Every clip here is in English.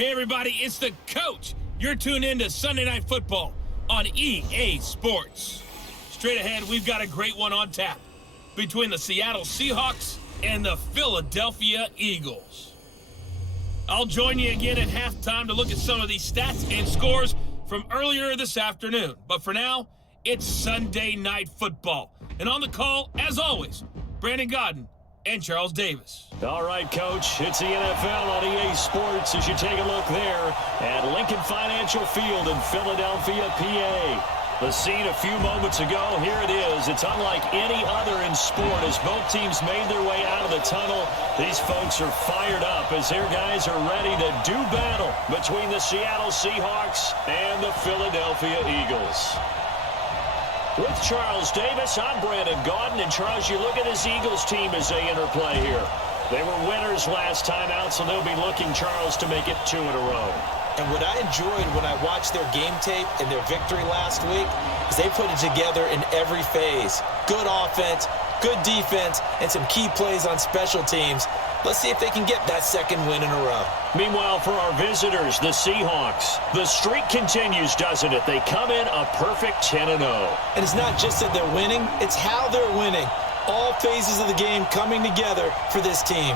Hey everybody, it's the coach. You're tuned in to Sunday Night Football on EA Sports. Straight ahead, we've got a great one on tap between the Seattle Seahawks and the Philadelphia Eagles. I'll join you again at halftime to look at some of these stats and scores from earlier this afternoon. But for now, it's Sunday Night Football. And on the call, as always, Brandon Godden and Charles Davis. All right, Coach, it's the NFL on EA Sports as you take a look there at Lincoln Financial Field in Philadelphia, PA. The scene a few moments ago, here it is. It's unlike any other in sport as both teams made their way out of the tunnel. These folks are fired up as their guys are ready to do battle between the Seattle Seahawks and the Philadelphia Eagles. With Charles Davis, I'm Brandon Godden. And Charles, you look at this Eagles team as they interplay here. They were winners last time out, so they'll be looking, Charles, to make it 2 in a row. And what I enjoyed when I watched their game tape and their victory last week is they put it together in every phase. Good offense, good defense, and some key plays on special teams. Let's see if they can get that second win in a row. Meanwhile, for our visitors, the Seahawks, the streak continues, doesn't it? They come in a perfect 10-0. And it's not just that they're winning, it's how they're winning. All phases of the game coming together for this team.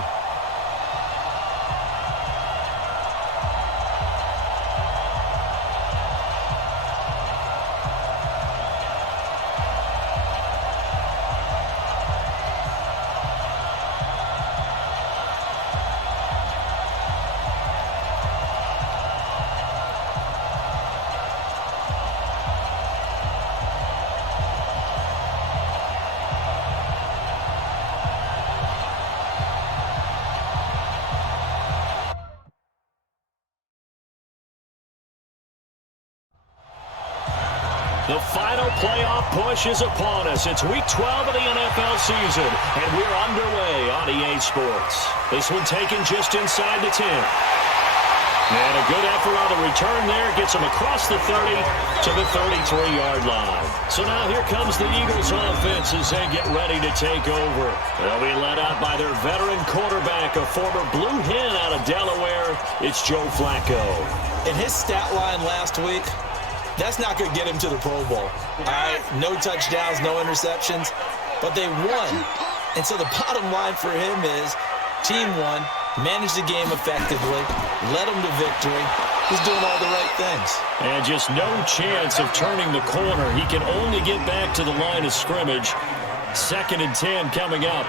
The final playoff push is upon us. It's week 12 of the NFL season, and we're underway on EA Sports. This one taken just inside the 10. And a good effort on the return there gets them across the 30 to the 33-yard line. So now here comes the Eagles offense as they get ready to take over. They'll be led out by their veteran quarterback, a former Blue Hen out of Delaware. It's Joe Flacco. In his stat line last week, that's not going to get him to the Pro Bowl. All right, no touchdowns, no interceptions, but they won. And so the bottom line for him is team won, managed the game effectively, led them to victory. He's doing all the right things. And just no chance of turning the corner. He can only get back to the line of scrimmage. 2nd and 10 coming up.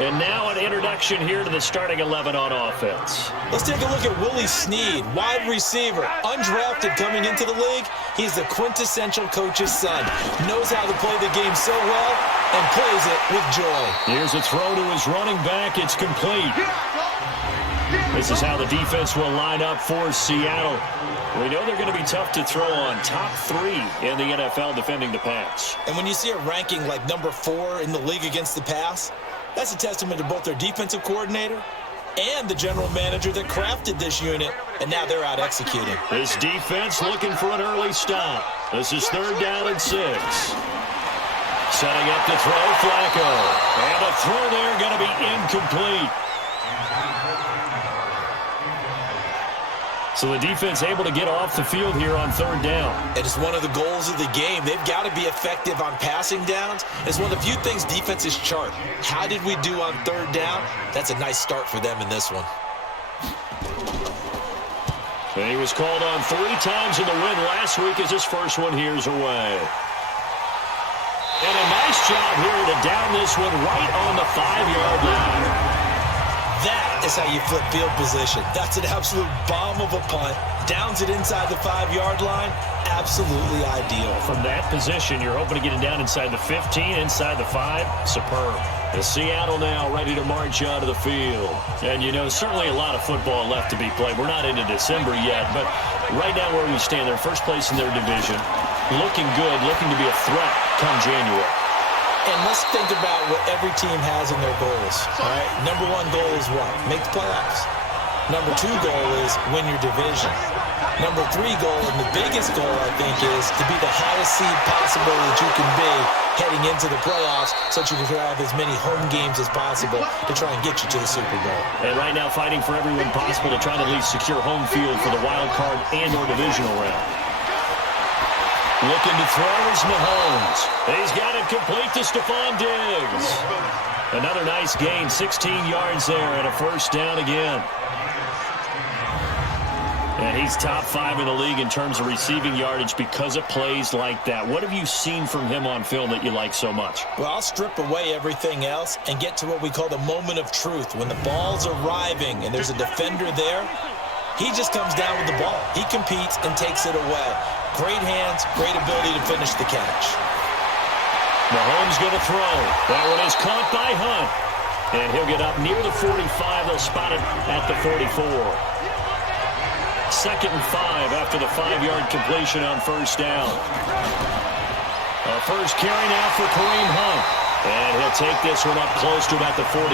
And now an introduction here to the starting 11 on offense. Let's take a look at Willie Snead, wide receiver, undrafted coming into the league. He's the quintessential coach's son. Knows how to play the game so well and plays it with joy. Here's a throw to his running back. It's complete. This is how the defense will line up for Seattle. We know they're going to be tough to throw on. Top 3 in the NFL defending the pass. And when you see a ranking like number 4 in the league against the pass, that's a testament to both their defensive coordinator and the general manager that crafted this unit, and now they're out executing. This defense looking for an early stop. This is 3rd down and 6. Setting up to throw, Flacco. And a throw there going to be incomplete. So the defense able to get off the field here on 3rd down. It is one of the goals of the game. They've got to be effective on passing downs. It's one of the few things defenses chart. How did we do on 3rd down? That's a nice start for them in this one. And he was called on 3 times in the win last week as his first one here's away. And a nice job here to down this one right on the 5-yard line. That is how you flip field position. That's an absolute bomb of a punt. Downs it inside the 5-yard line. Absolutely ideal. From that position, you're hoping to get it down inside the 15, inside the 5. Superb. The Seattle now ready to march out of the field. And, you know, certainly a lot of football left to be played. We're not into December yet, but right now where we stand, they're first place in their division. Looking good, looking to be a threat come January. And let's think about what every team has in their goals. All right, number 1 goal is what? Make the playoffs. Number 2 goal is win your division. Number 3 goal, and the biggest goal, I think, is to be the highest seed possible that you can be heading into the playoffs so that you can have as many home games as possible to try and get you to the Super Bowl. And right now fighting for every win possible to try to at least secure home field for the wild card and or divisional round. Looking to throw is Mahomes. He's got it complete to Stephon Diggs. Another nice gain, 16 yards there and a first down again. And he's top 5 in the league in terms of receiving yardage because of plays like that. What have you seen from him on film that you like so much? Well, I'll strip away everything else and get to what we call the moment of truth. When the ball's arriving and there's a defender there, he just comes down with the ball. He competes and takes it away. Great hands, great ability to finish the catch. Mahomes going to throw. That one is caught by Hunt. And he'll get up near the 45. They'll spot it at the 44. 2nd and 5 after the 5-yard completion on first down. A first carry now for Kareem Hunt. And he'll take this one up close to about the 45.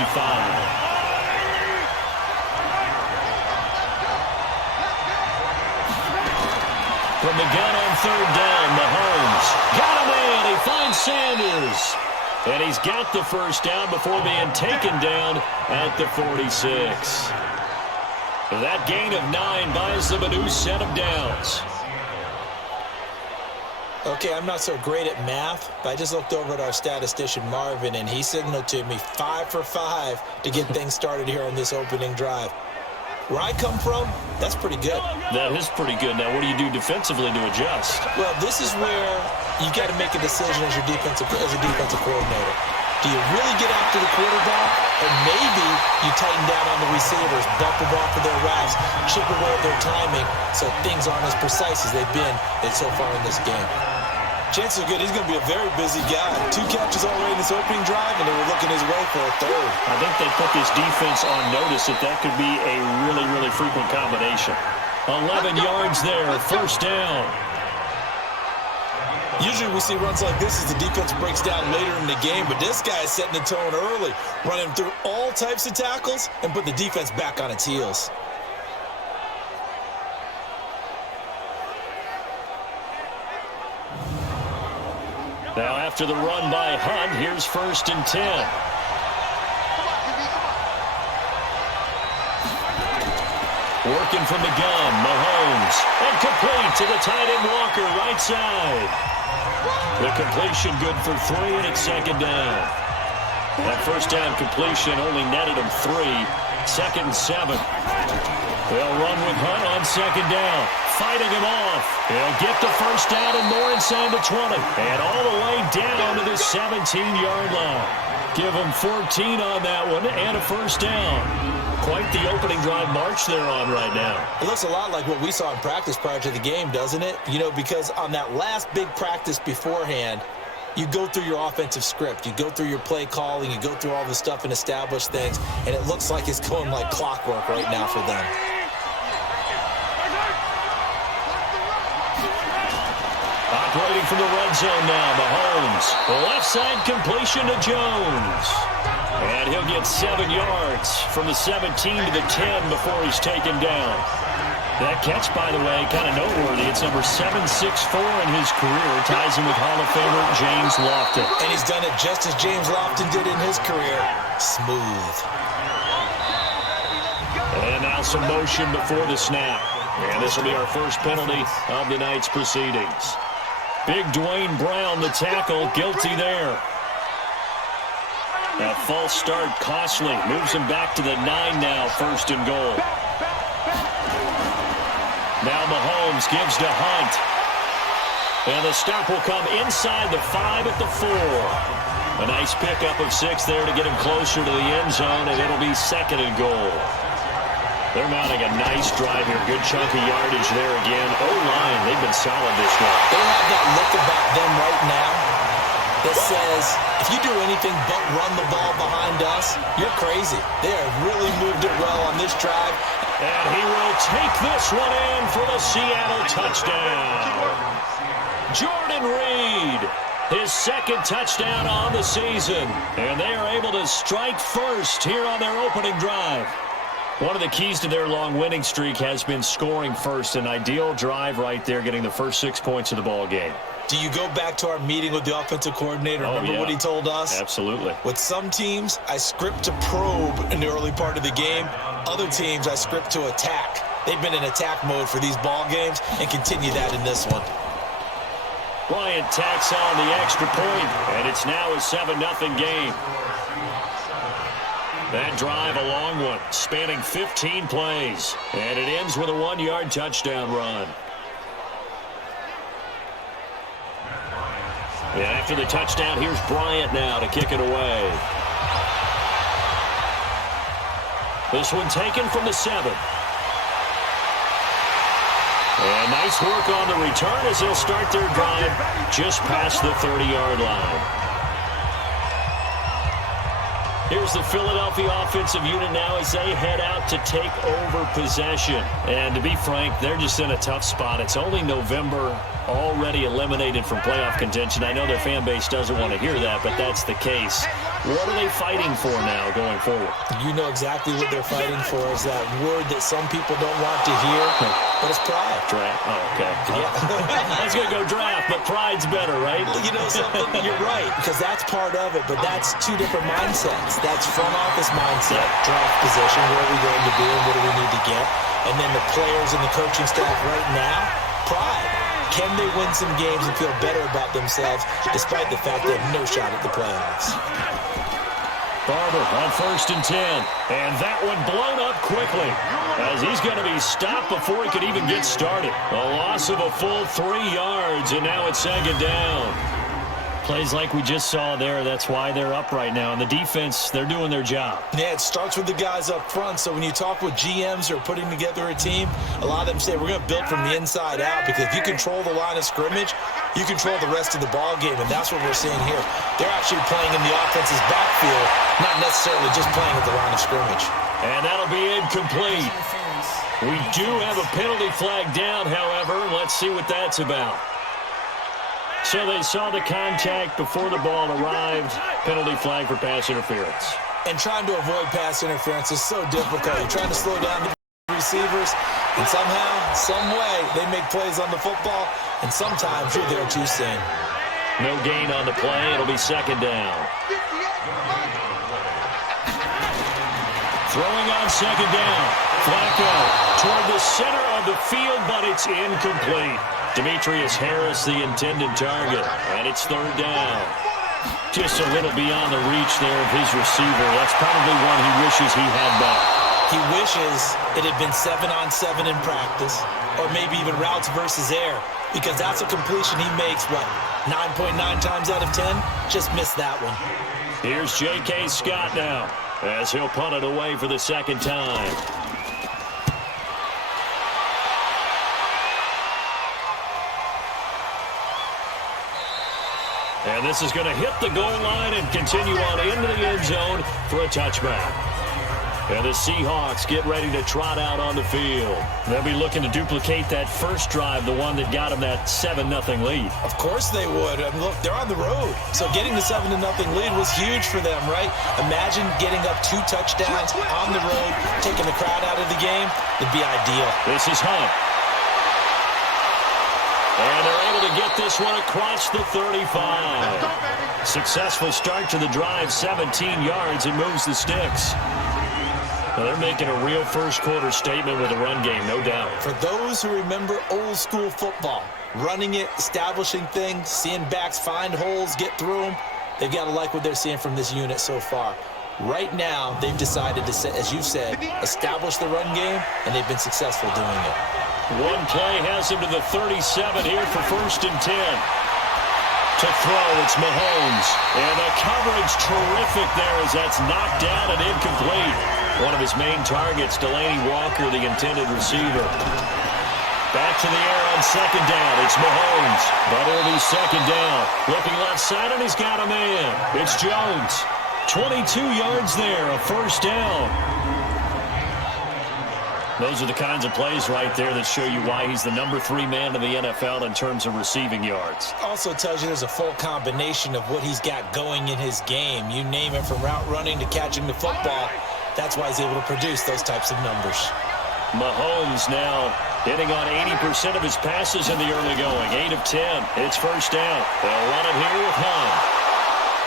From the gun on 3rd down, Mahomes got him in. He finds Sanders. And he's got the first down before being taken down at the 46. That gain of 9 buys them a new set of downs. Okay, I'm not so great at math, but I just looked over at our statistician, Marvin, and he signaled to me 5 for 5 to get things started here on this opening drive. Where I come from, that's pretty good. That is pretty good. Now, what do you do defensively to adjust? Well, this is where you got to make a decision as a defensive coordinator. Do you really get after the quarterback, or maybe you tighten down on the receivers, bump them off of their routes, chip away at their timing so things aren't as precise as they've been so far in this game? Chances are good he's going to be a very busy guy. 2 catches already in this opening drive, and they were looking his way for a 3rd. I think they put this defense on notice that could be a really, really frequent combination. 11 yards there, first down. Usually we see runs like this as the defense breaks down later in the game, but this guy is setting the tone early, running through all types of tackles and put the defense back on its heels. Now after the run by Hunt, here's 1st and 10. Working from the gun, Mahomes. And complete to the tight end Walker, right side. The completion good for 3, and it's 2nd down. That first down completion only netted him 3. 2nd and 7. They'll run with Hunt on 2nd down. Fighting him off. He'll get the first down and more inside the 20. And all the way down to the 17-yard line. Give him 14 on that one and a first down. Quite the opening drive march they're on right now. It looks a lot like what we saw in practice prior to the game, doesn't it? You know, because on that last big practice beforehand, you go through your offensive script. You go through your play calling. You go through all the stuff and establish things. And it looks like it's going like clockwork right now for them. Operating from the red zone now, Mahomes. Left side completion to Jones. And he'll get 7 yards from the 17 to the 10 before he's taken down. That catch, by the way, kind of noteworthy. It's number 764 in his career. Ties him with Hall of Famer James Lofton. And he's done it just as James Lofton did in his career. Smooth. And now some motion before the snap. And this will be our first penalty of the night's proceedings. Big Dwayne Brown, the tackle, guilty there. That false start costly. Moves him back to the 9 now, 1st and goal. Now Mahomes gives to Hunt. And the stop will come inside the 5 at the 4. A nice pickup of 6 there to get him closer to the end zone, and it'll be 2nd and goal. They're mounting a nice drive here. Good chunk of yardage there again. O-line, they've been solid this one. They have that look about them right now that says, if you do anything but run the ball behind us, you're crazy. They have really moved it well on this drive. And he will take this one in for the Seattle touchdown. Jordan Reed, his 2nd touchdown on the season. And they are able to strike first here on their opening drive. One of the keys to their long winning streak has been scoring first. An ideal drive right there, getting the first 6 points of the ball game. Do you go back to our meeting with the offensive coordinator? Remember what he told us? Absolutely. With some teams, I script to probe in the early part of the game. Other teams, I script to attack. They've been in attack mode for these ball games and continue that in this one. Bryant tacks on the extra point, and it's now a 7-0 game. That drive, a long one, spanning 15 plays. And it ends with a 1-yard touchdown run. And after the touchdown, here's Bryant now to kick it away. This one taken from the 7. And nice work on the return as they'll start their drive just past the 30-yard line. Here's the Philadelphia offensive unit now as they head out to take over possession. And to be frank, they're just in a tough spot. It's only November, already eliminated from playoff contention. I know their fan base doesn't want to hear that, but that's the case. What are they fighting for now going forward? You know exactly what they're fighting for is that word that some people don't want to hear, but it's pride. Draft. Oh, okay. Yeah. I was going to go draft, but pride's better, right? You know something? You're right, because that's part of it, but that's two different mindsets. That's front office mindset, draft position, where are we going to be and what do we need to get? And then the players and the coaching staff right now, pride. Can they win some games and feel better about themselves despite the fact they have no shot at the playoffs? Barber on 1st and 10. And that one blown up quickly as he's going to be stopped before he could even get started. A loss of a full 3 yards, and now it's 2nd down. Plays like we just saw there, that's why they're up right now. And the defense, they're doing their job. Yeah, it starts with the guys up front. So when you talk with GMs who are putting together a team, a lot of them say we're going to build from the inside out, because if you control the line of scrimmage, you control the rest of the ball game, and that's what we're seeing here. They're actually playing in the offense's backfield, not necessarily just playing at the line of scrimmage. And that'll be incomplete. We do have a penalty flag down, however. Let's see what that's about. So they saw the contact before the ball arrived. Penalty flag for pass interference. And trying to avoid pass interference is so difficult. You're trying to slow down the receivers, and somehow, some way, they make plays on the football, and sometimes you're there too soon. No gain on the play. It'll be 2nd down. Throwing on 2nd down. Flacco toward the center of the field, but it's incomplete. Demetrius Harris, the intended target, and it's 3rd down. Just a little beyond the reach there of his receiver. That's probably one he wishes he had back. He wishes it had been 7-on-7 in practice, or maybe even routes versus air, because that's a completion he makes, 9.9 times out of 10? Just missed that one. Here's J.K. Scott now, as he'll punt it away for the 2nd time. And this is going to hit the goal line and continue on into the end zone for a touchback. And the Seahawks get ready to trot out on the field. They'll be looking to duplicate that first drive, the one that got them that 7-0 lead. Of course they would. I mean, look, they're on the road. So getting the 7-0 lead was huge for them, right? Imagine getting up 2 touchdowns on the road, taking the crowd out of the game. It'd be ideal. This is Hunt. And they're able to get this one across the 35. Successful start to the drive, 17 yards, and moves the sticks. Well, they're making a real first-quarter statement with a run game, no doubt. For those who remember old-school football, running it, establishing things, seeing backs find holes, get through them, they've got to like what they're seeing from this unit so far. Right now, they've decided to, as you said, establish the run game, and they've been successful doing it. One play has him to the 37 here for 1st and 10. To throw, it's Mahomes. And the coverage terrific there as that's knocked down and incomplete. One of his main targets, Delaney Walker, the intended receiver. Back to the air on 2nd down. It's Mahomes. But it'll be 2nd down. Looking left side, and he's got a man. It's Jones. 22 yards there, a 1st down. Those are the kinds of plays right there that show you why he's the number 3 man in the NFL in terms of receiving yards. Also tells you there's a full combination of what he's got going in his game. You name it, from route running to catching the football. That's why he's able to produce those types of numbers. Mahomes now hitting on 80% of his passes in the early going. 8 of 10. It's first down. They'll run it here with Hunt.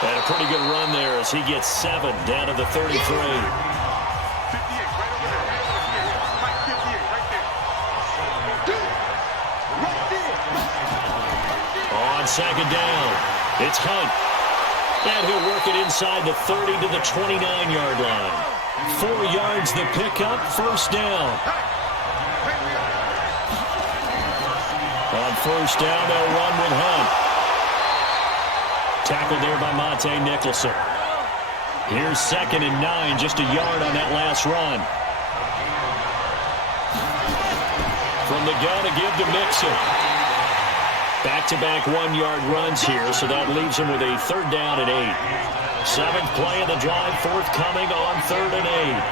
And a pretty good run there as he gets 7 down to the 33. On second down, it's Hunt. And he'll work it inside the 30 to the 29-yard line. 4 yards the pickup, first down. On first down, they'll run with Hunt. Tackled there by Monte Nicholson. Here's 2nd and 9, just a yard on that last run. From the gun, a give to Mixon. Back-to-back 1-yard runs here, so that leaves him with a 3rd down and 8. 7th play of the drive, forthcoming on 3rd and 8.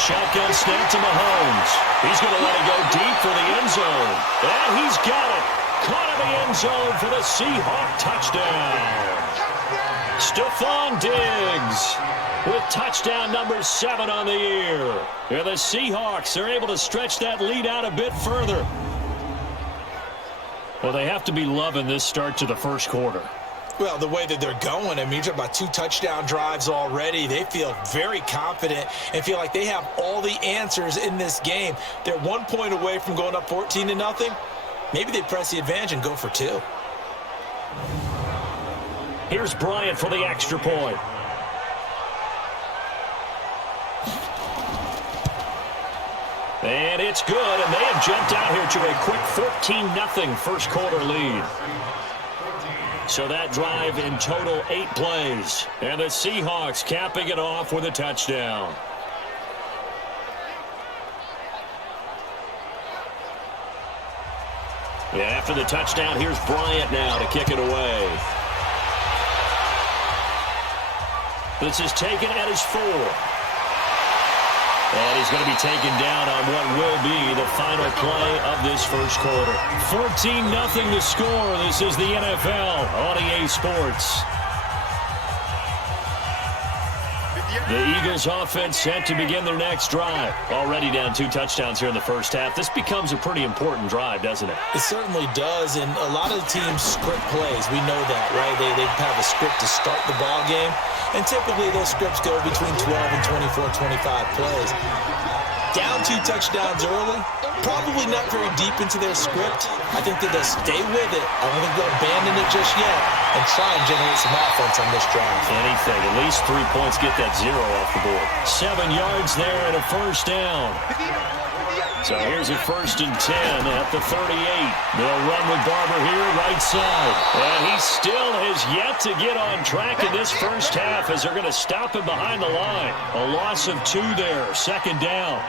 Shotgun snap to Mahomes. He's going to let it go deep for the end zone. And he's got it. Caught in the end zone for the Seahawk touchdown. Stephon Diggs with touchdown number 7 on the year. And the Seahawks are able to stretch that lead out a bit further. Well, they have to be loving this start to the first quarter. Well, the way that they're going, I mean, you're talking about 2 touchdown drives already. They feel very confident and feel like they have all the answers in this game. They're 1 point away from going up 14-0. Maybe they press the advantage and go for 2. Here's Bryant for the extra point. And it's good, and they have jumped out here to a quick 14-0 first quarter lead. So that drive in total 8 plays. And the Seahawks capping it off with a touchdown. Yeah, after the touchdown, here's Bryant now to kick it away. This is taken at his 4. And he's going to be taken down on what will be the final play of this first quarter. 14-0 to score. This is the NFL on EA Sports. The Eagles offense set to begin their next drive. Already down 2 touchdowns here in the first half. This becomes a pretty important drive, doesn't it? It certainly does, and a lot of the teams script plays. We know that, right? They have a script to start the ball game, and typically those scripts go between 12 and 24, 25 plays. Down 2 touchdowns early, probably not very deep into their script. I think that they'll stay with it. I don't think they'll abandon it just yet and try and generate some offense on this drive. Anything. At least 3 points, get that 0 off the board. 7 yards there and a first down. So here's a 1st and 10 at the 38. They'll run with Barber here, right side. And he still has yet to get on track in this first half as they're going to stop him behind the line. A loss of 2 there, 2nd down.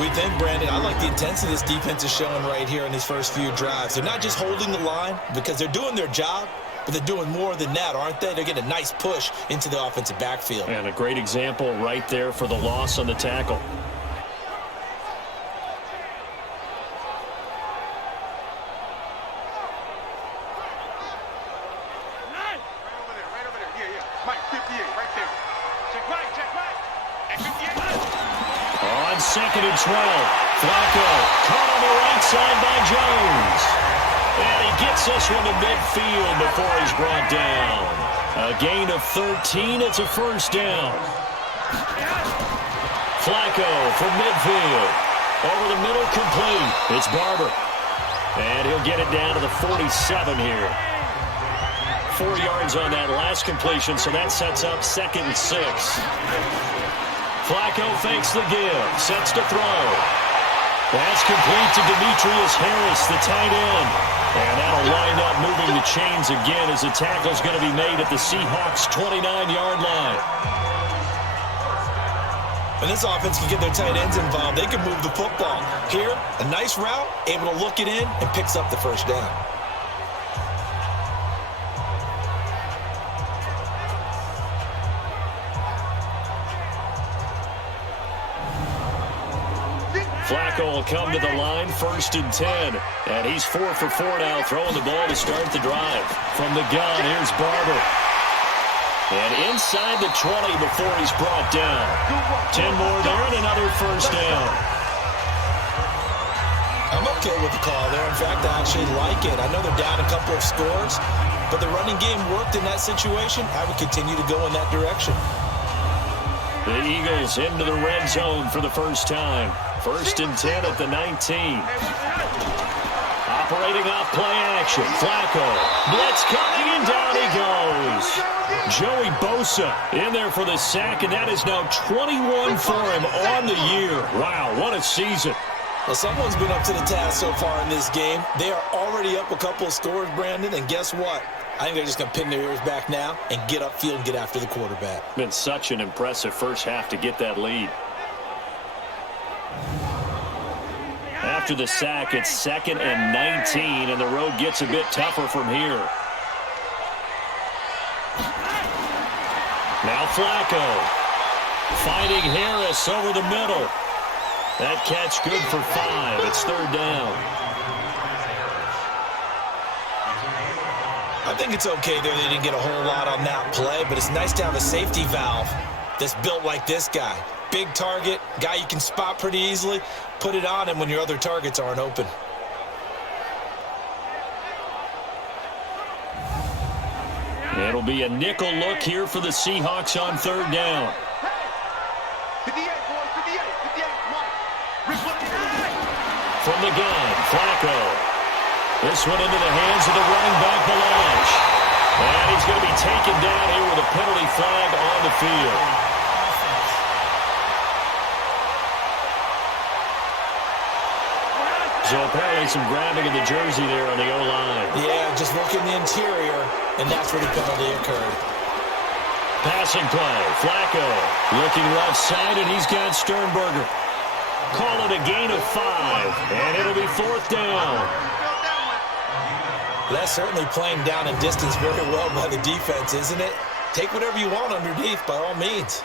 We think, Brandon, I like the intensity this defense is showing right here in these first few drives. They're not just holding the line because they're doing their job, but they're doing more than that, aren't they? They're getting a nice push into the offensive backfield. And a great example right there for the loss on the tackle. On 2nd and 12, Flacco caught on the right side by Jones. And he gets this one to midfield before he's brought down. A gain of 13, it's a first down. Flacco from midfield. Over the middle, complete. It's Barber. And he'll get it down to the 47 here. 4 yards on that last completion, so that sets up 2nd and 6. Flacco fakes the give, sets to throw. That's complete to Demetrius Harris, the tight end. And that'll wind up moving the chains again as the tackle's going to be made at the Seahawks' 29-yard line. When this offense can get their tight ends involved, they can move the football. Here, a nice route, able to look it in, and picks up the first down. Flacco will come to the line, 1st and 10. And he's 4 for 4 now, throwing the ball to start the drive. From the gun, here's Barber. And inside the 20 before he's brought down. 10 more there and another first down. I'm okay with the call there. In fact, I actually like it. I know they're down a couple of scores, but the running game worked in that situation. I would continue to go in that direction. The Eagles into the red zone for the first time. 1st and 10 at the 19. Operating off play action. Flacco. Blitz coming, and down he goes. Joey Bosa in there for the sack, and that is now 21 for him on the year. Wow, what a season. Well, someone's been up to the task so far in this game. They are already up a couple of scores, Brandon, and guess what? I think they're just going to pin their ears back now and get upfield and get after the quarterback. Been such an impressive first half to get that lead. After the sack, it's 2nd and 19, and the road gets a bit tougher from here. Now Flacco finding Harris over the middle. That catch good for 5. It's 3rd down. I think it's okay there. They didn't get a whole lot on that play, but it's nice to have a safety valve that's built like this guy. Big target, guy you can spot pretty easily. Put it on him when your other targets aren't open. It'll be a nickel look here for the Seahawks on 3rd down. From the gun, Flacco. This one into the hands of the running back, Blanche. And he's going to be taken down here with a penalty flag on the field. So apparently some grabbing of the jersey there on the O-line. Yeah, just working the interior, and that's where the penalty occurred. Passing play, Flacco looking left side, and he's got Sternberger. Call it a gain of 5, and it'll be 4th down. That's certainly playing down and distance very well by the defense, isn't it? Take whatever you want underneath, by all means.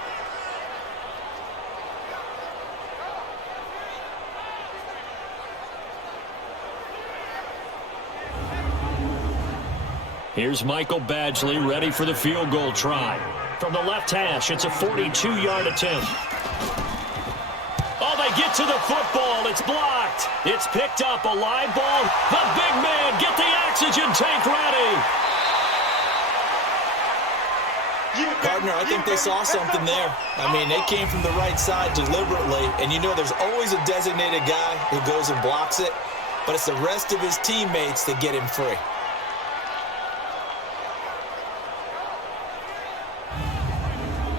Here's Michael Badgley ready for the field goal try. From the left hash, it's a 42-yard attempt. Oh, they get to the football. It's blocked. It's picked up. A live ball. The big man, get the oxygen tank ready. Partner, I think they saw something there. I mean, they came from the right side deliberately, and you know there's always a designated guy who goes and blocks it, but it's the rest of his teammates that get him free.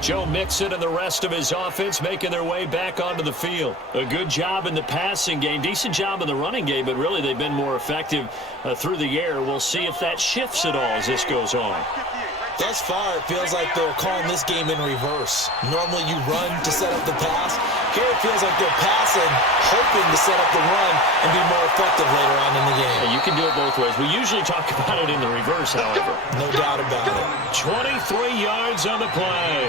Joe Mixon and the rest of his offense making their way back onto the field. A good job in the passing game, decent job in the running game, but really they've been more effective through the air. We'll see if that shifts at all as this goes on. Thus far, it feels like they're calling this game in reverse. Normally you run to set up the pass. Here it feels like they're passing, hoping to set up the run and be more effective later on in the game. Yeah, you can do it both ways. We usually talk about it in the reverse, however. No doubt about it. 23 yards on the play.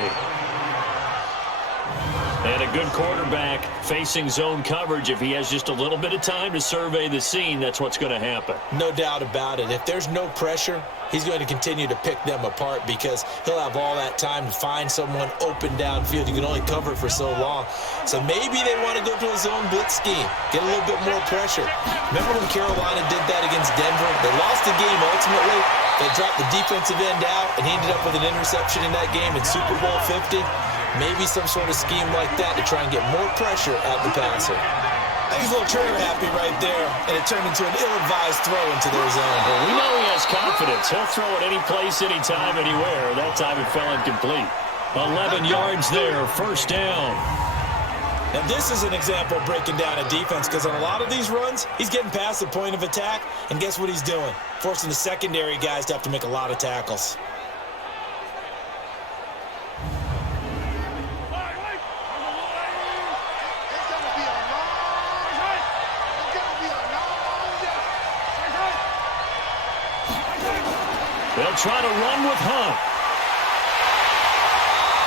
And a good quarterback facing zone coverage. If he has just a little bit of time to survey the scene, that's what's going to happen. No doubt about it. If there's no pressure, he's going to continue to pick them apart because he'll have all that time to find someone open downfield. You can only cover it for so long. So maybe they want to go to a zone blitz scheme, get a little bit more pressure. Remember when Carolina did that against Denver? They lost the game ultimately. They dropped the defensive end out, and he ended up with an interception in that game in Super Bowl 50. Maybe some sort of scheme like that to try and get more pressure at the passer. I think he's a little trigger happy right there, and it turned into an ill-advised throw into their zone. Well, we know he has confidence. He'll throw it any place, anytime, anywhere. That time it fell incomplete. 11 yards there, 1st down. Now this is an example of breaking down a defense because on a lot of these runs, he's getting past the point of attack, and guess what he's doing? Forcing the secondary guys to have to make a lot of tackles. They'll try to run with Hunt.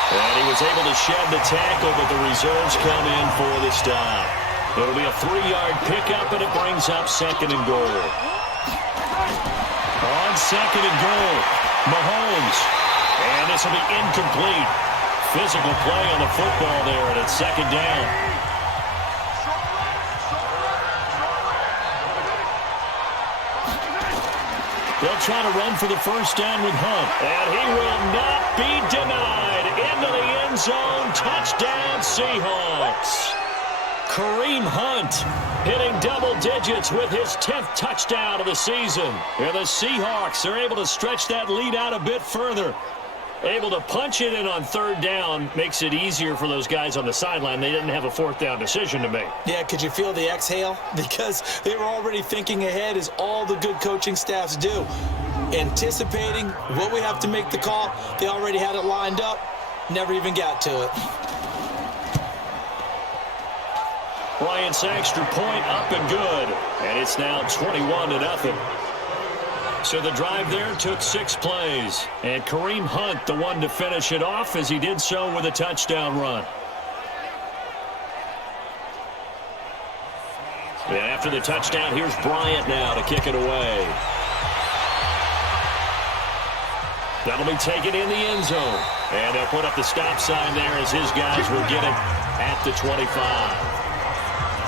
And he was able to shed the tackle, but the reserves come in for the stop. It'll be a 3-yard pickup, and it brings up 2nd and goal. On 2nd and goal, Mahomes And this will be incomplete. Physical play on the football there, and it's second down. They'll try to run for the first down with Hunt. And he will not be denied. Into the end zone. Touchdown, Seahawks. Kareem Hunt hitting double digits with his 10th touchdown of the season. And the Seahawks are able to stretch that lead out a bit further. Able to punch it in on third down makes it easier for those guys on the sideline. They didn't have a fourth down decision to make. Yeah, could you feel the exhale? Because they were already thinking ahead, as all the good coaching staffs do. Anticipating what we have to make the call. They already had it lined up. Never even got to it. Bryant's extra point up and good. And it's now 21-0. So the drive there took 6 plays. And Kareem Hunt, the one to finish it off, as he did so with a touchdown run. And after the touchdown, here's Bryant now to kick it away. That'll be taken in the end zone. And they'll put up the stop sign there as his guys will get it at the 25.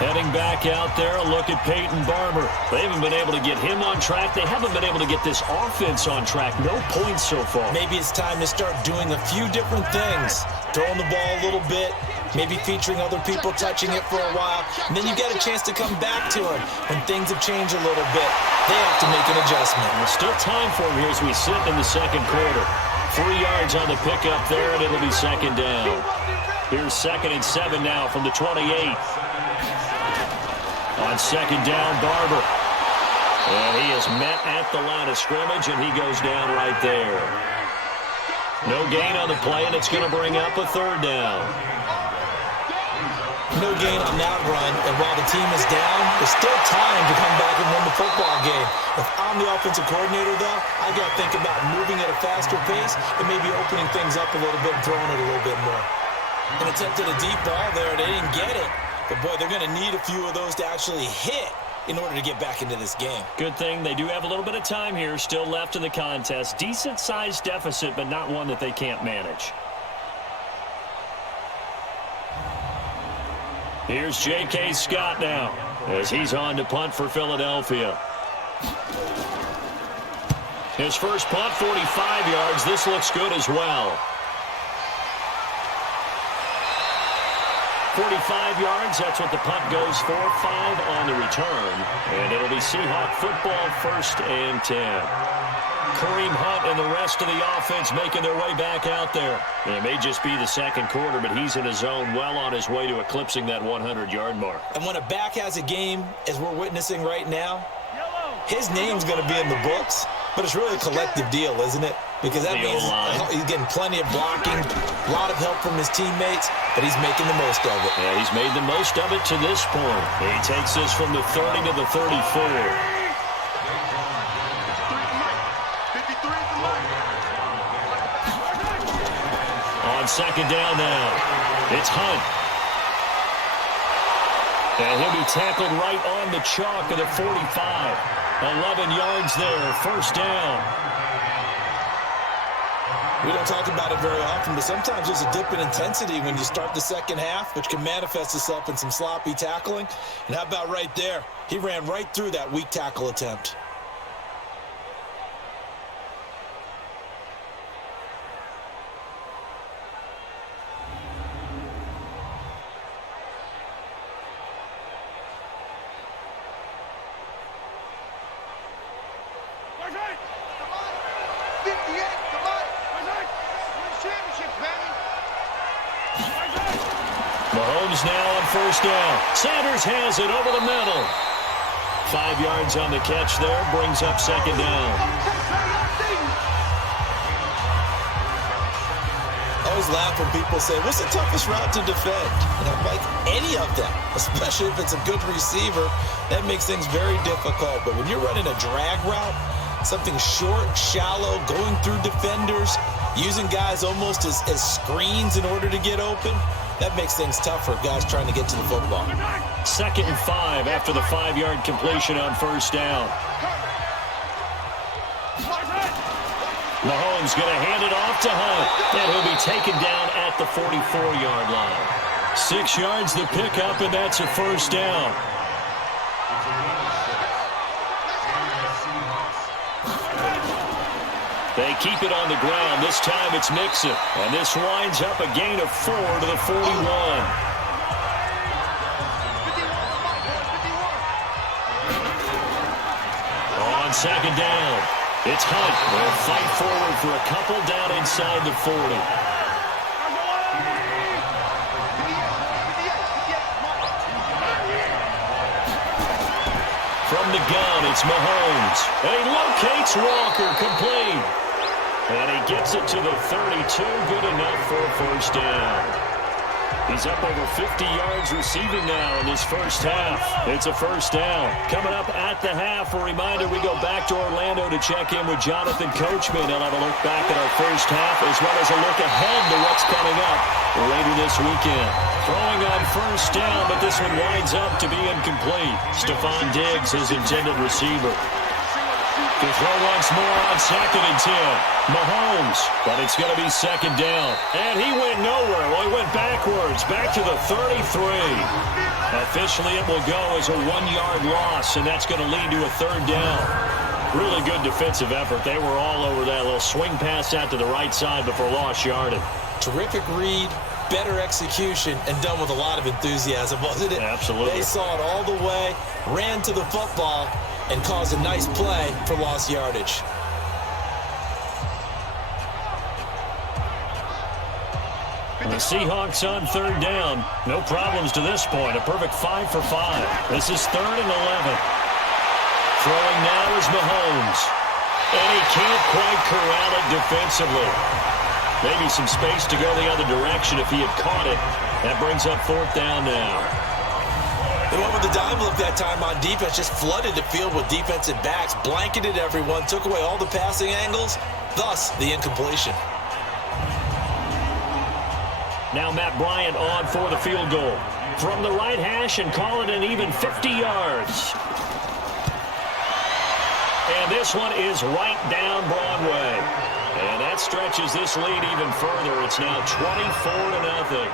Heading back out there, a look at Peyton Barber. They haven't been able to get him on track. They haven't been able to get this offense on track. No points so far. Maybe it's time to start doing a few different things. Throwing the ball a little bit, maybe featuring other people touching it for a while, and then you get a chance to come back to it when things have changed a little bit. They have to make an adjustment. There's still time for him here as we sit in the second quarter. 3 yards on the pickup there, and it'll be second down. Here's 2nd and 7 now from the 28. On second down, Barber. And he is met at the line of scrimmage, and he goes down right there. No gain on the play, and it's going to bring up a third down. No gain on that run, and while the team is down, there's still time to come back and win the football game. If I'm the offensive coordinator, though, I got to think about moving at a faster pace and maybe opening things up a little bit and throwing it a little bit more. And attempted a deep ball there. They didn't get it. But, boy, they're going to need a few of those to actually hit in order to get back into this game. Good thing they do have a little bit of time here still left in the contest. Decent-sized deficit, but not one that they can't manage. Here's J.K. Scott now as he's on to punt for Philadelphia. His first punt, 45 yards. This looks good as well. 45 yards, that's what the punt goes for. 5 on the return. And it'll be Seahawk football, 1st and 10. Kareem Hunt and the rest of the offense making their way back out there. And it may just be the second quarter, but he's in a zone well on his way to eclipsing that 100-yard mark. And when a back has a game, as we're witnessing right now, his name's going to be in the books, but it's really a collective deal, isn't it? Because that means he's getting plenty of blocking, a lot of help from his teammates, but he's making the most of it. Yeah, he's made the most of it to this point. He takes this from the 30 to the 34. On second down now, it's Hunt. And he'll be tackled right on the chalk of the 45. 11 yards there, 1st down. We don't talk about it very often, but sometimes there's a dip in intensity when you start the second half, which can manifest itself in some sloppy tackling. And how about right there? He ran right through that weak tackle attempt. Mahomes now on 1st down. Sanders has it over the middle. 5 yards on the catch there, brings up 2nd down. I always laugh when people say, what's the toughest route to defend? And I'm like, any of them, especially if it's a good receiver, that makes things very difficult. But when you're running a drag route, something short, shallow, going through defenders, using guys almost as screens in order to get open, that makes things tough for guys trying to get to the football. 2nd and 5 after the 5-yard completion on 1st down. Mahomes going to hand it off to Hunt, and he'll be taken down at the 44-yard line. 6 yards to pick up, and that's a first down. They keep it on the ground. This time it's Mixon, and this winds up a gain of 4 to the 41. On second down, it's Hunt. They'll fight forward for a couple down inside the 40. From the gun, it's Mahomes. And he locates Walker, complete. And he gets it to the 32, good enough for a first down. He's up over 50 yards receiving now in his first half. It's a first down. Coming up at the half, a reminder, we go back to Orlando to check in with Jonathan Coachman. He'll have a look back at our first half as well as a look ahead to what's coming up later this weekend. Throwing on first down, but this one winds up to be incomplete. Stephon Diggs, his intended receiver. To throw once more on second and 10. Mahomes, but it's going to be second down. And he went nowhere. Well, he went backwards, back to the 33. Officially, it will go as a 1-yard loss, and that's going to lead to a third down. Really good defensive effort. They were all over that little swing pass out to the right side before lost yardage. Terrific read, better execution, and done with a lot of enthusiasm, wasn't it? Absolutely. They saw it all the way, ran to the football, and caused a nice play for lost yardage. The Seahawks on third down. No problems to this point. A perfect 5 for 5. This is 3rd and 11. Throwing now is Mahomes. And he can't quite corral it defensively. Maybe some space to go the other direction if he had caught it. That brings up 4th down now. They went with the dime look that time on defense, just flooded the field with defensive backs, blanketed everyone, took away all the passing angles, thus the incompletion. Now Matt Bryant on for the field goal. From the right hash and call it an even 50 yards. And this one is right down Broadway. And that stretches this lead even further. It's now 24-0.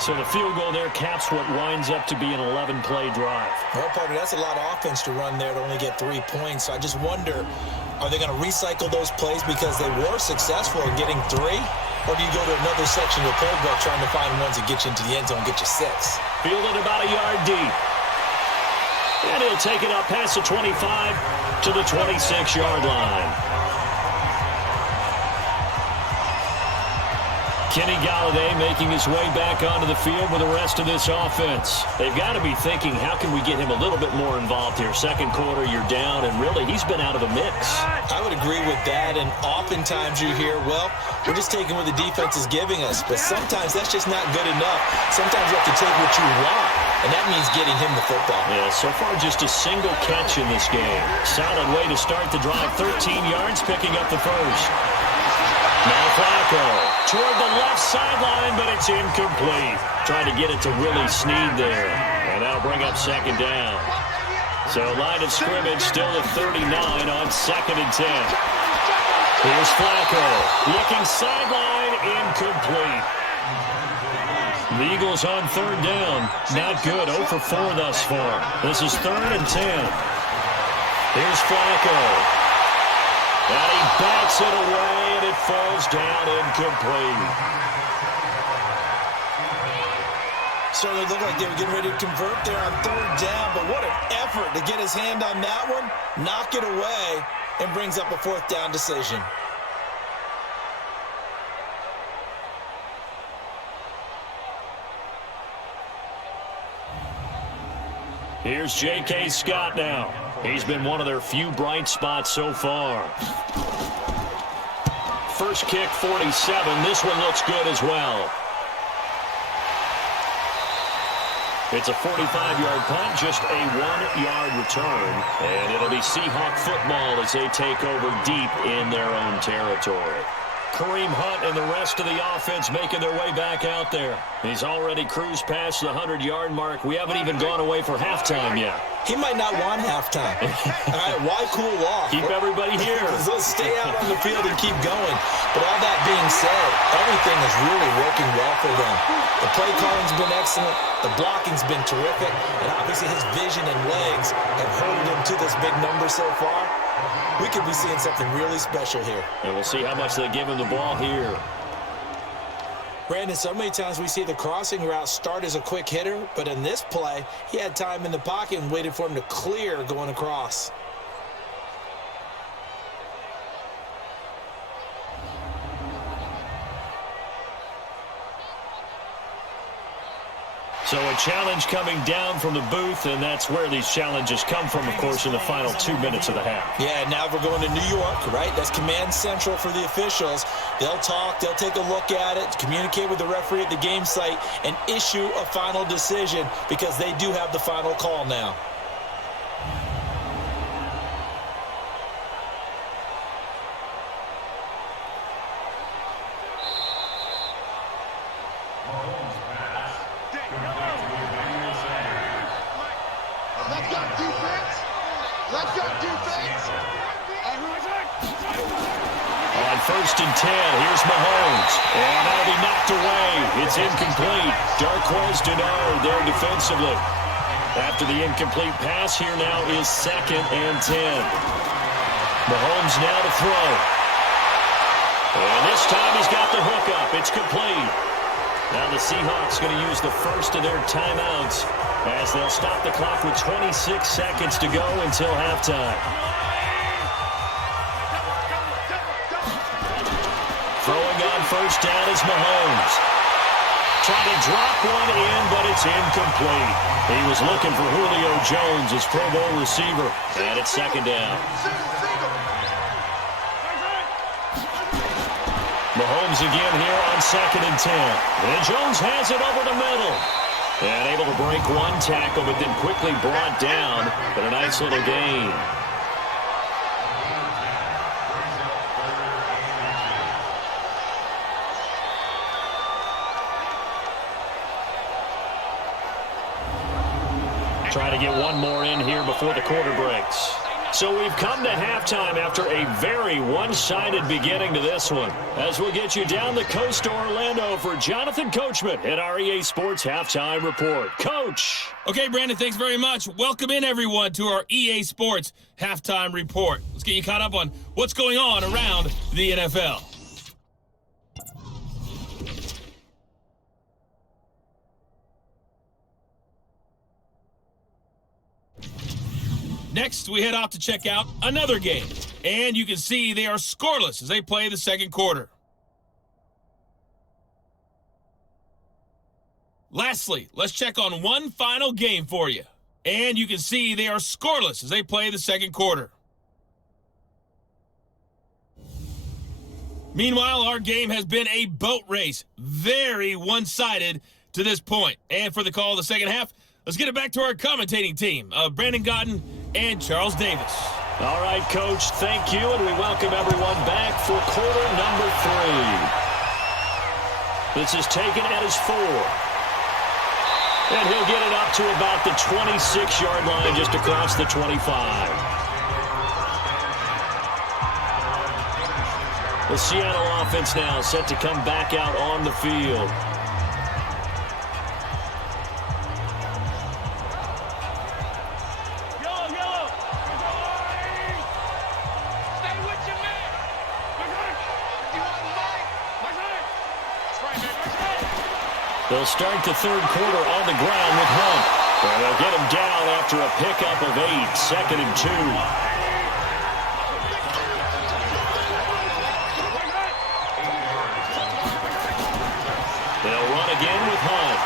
So the field goal there caps what winds up to be an 11-play drive. Well, partner, that's a lot of offense to run there to only get 3 points. So I just wonder, are they going to recycle those plays because they were successful in getting 3? Or do you go to another section of the playbook trying to find ones that get you into the end zone and get you 6? Fielded about a yard deep. And he'll take it up past the 25 to the 26-yard line. Kenny Galladay making his way back onto the field with the rest of this offense. They've got to be thinking, how can we get him a little bit more involved here? Second quarter, you're down, and really, he's been out of the mix. I would agree with that, and oftentimes you hear, well, we're just taking what the defense is giving us, but sometimes that's just not good enough. Sometimes you have to take what you want, and that means getting him the football. Yeah, so far just a single catch in this game. Solid way to start the drive, 13 yards, picking up the first. Now Flacco toward the left sideline, but it's incomplete. Trying to get it to Willie Snead there. And that'll bring up second down. So line of scrimmage still at 39 on 2nd and 10. Here's Flacco. Looking sideline, incomplete. The Eagles on third down. Not good. 0 for 4 thus far. This is 3rd and 10. Here's Flacco. And he bats it away, and it falls down incomplete. Certainly looked like they were getting ready to convert there on third down, but what an effort to get his hand on that one, knock it away, and brings up a 4th down decision. Here's J.K. Scott now. He's been one of their few bright spots so far. First kick, 47. This one looks good as well. It's a 45-yard punt, just a 1-yard return. And it'll be Seahawk football as they take over deep in their own territory. Kareem Hunt and the rest of the offense making their way back out there. He's already cruised past the 100-yard mark. We haven't even gone away for halftime yet. He might not want halftime. All right, why cool off? Keep everybody here. Let's stay out on the field and keep going. But all that being said, everything is really working well for them. The play calling's been excellent. The blocking's been terrific. And obviously his vision and legs have hurried him to this big number so far. We could be seeing something really special here. And we'll see how much they give him the ball here. Brandon, so many times we see the crossing route start as a quick hitter, but in this play, he had time in the pocket and waited for him to clear going across. So a challenge coming down from the booth, and that's where these challenges come from, of course, in the final 2 minutes of the half. Yeah, now we're going to New York, right? That's command central for the officials. They'll talk, they'll take a look at it, communicate with the referee at the game site, and issue a final decision because they do have the final call now. On 1st and 10, here's Mahomes. And that'll be knocked away. It's incomplete. Darqueze Dennard there defensively. After the incomplete pass, here now is 2nd and 10. Mahomes now to throw. And this time he's got the hook up. It's complete. Now the Seahawks going to use the first of their timeouts as they'll stop the clock with 26 seconds to go until halftime. Throwing on 1st down is Mahomes. Trying to drop one in, but it's incomplete. He was looking for Julio Jones, his Pro Bowl receiver. And it's 2nd down. Mahomes again here on 2nd and 10. And Jones has it over the middle. And able to break one tackle, but then quickly brought down. But a nice little gain. Try to get one more in here before the quarter breaks. So we've come to halftime after a very one-sided beginning to this one. As we'll get you down the coast to Orlando for Jonathan Coachman at our EA Sports Halftime Report. Coach! Okay, Brandon, thanks very much. Welcome in, everyone, to our EA Sports Halftime Report. Let's get you caught up on what's going on around the NFL. Next, we head off to check out another game. And you can see they are scoreless as they play the 2nd quarter. Lastly, let's check on one final game for you. And you can see they are scoreless as they play the 2nd quarter. Meanwhile, our game has been a boat race. Very one-sided to this point. And for the call of the second half, let's get it back to our commentating team of Brandon Godden and Charles Davis. All right, Coach, thank you, and we welcome everyone back for quarter number 3. This is taken at his 4. And he'll get it up to about the 26-yard line just across the 25. The Seattle offense now set to come back out on the field. They'll start the 3rd quarter on the ground with Hunt. And they'll get him down after a pickup of 8, 2nd and 2. They'll run again with Hunt.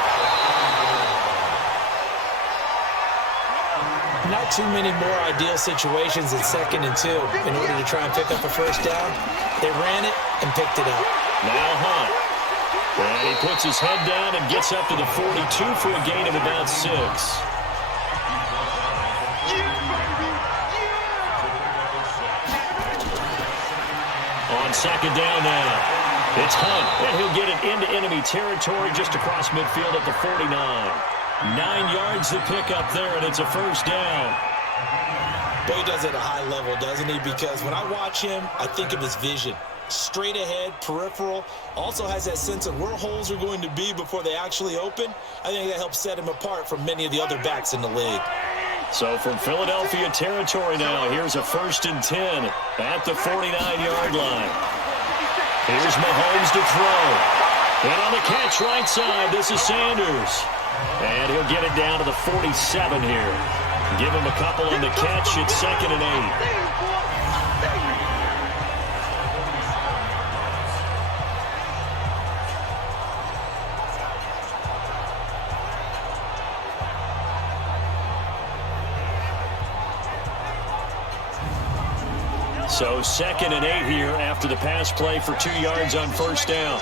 Not too many more ideal situations in 2nd and 2 in order to try and pick up a 1st down. They ran it and picked it up. Now Hunt. And he puts his head down and gets up to the 42 for a gain of about 6. On 2nd down now, it's Hunt, and he'll get it into enemy territory just across midfield at the 49. 9 yards to pick up there, and it's a first down. But he does it at a high level, doesn't he? Because when I watch him, I think of his vision. Straight ahead, peripheral. Also has that sense of where holes are going to be before they actually open. I think that helps set him apart from many of the other backs in the league. So from Philadelphia territory now, here's a 1st and 10 at the 49-yard line. Here's Mahomes to throw. And on the catch right side, this is Sanders. And he'll get it down to the 47 here. Give him a couple on the catch. It's 2nd and 8. So 2nd and 8 here after the pass play for 2 yards on 1st down.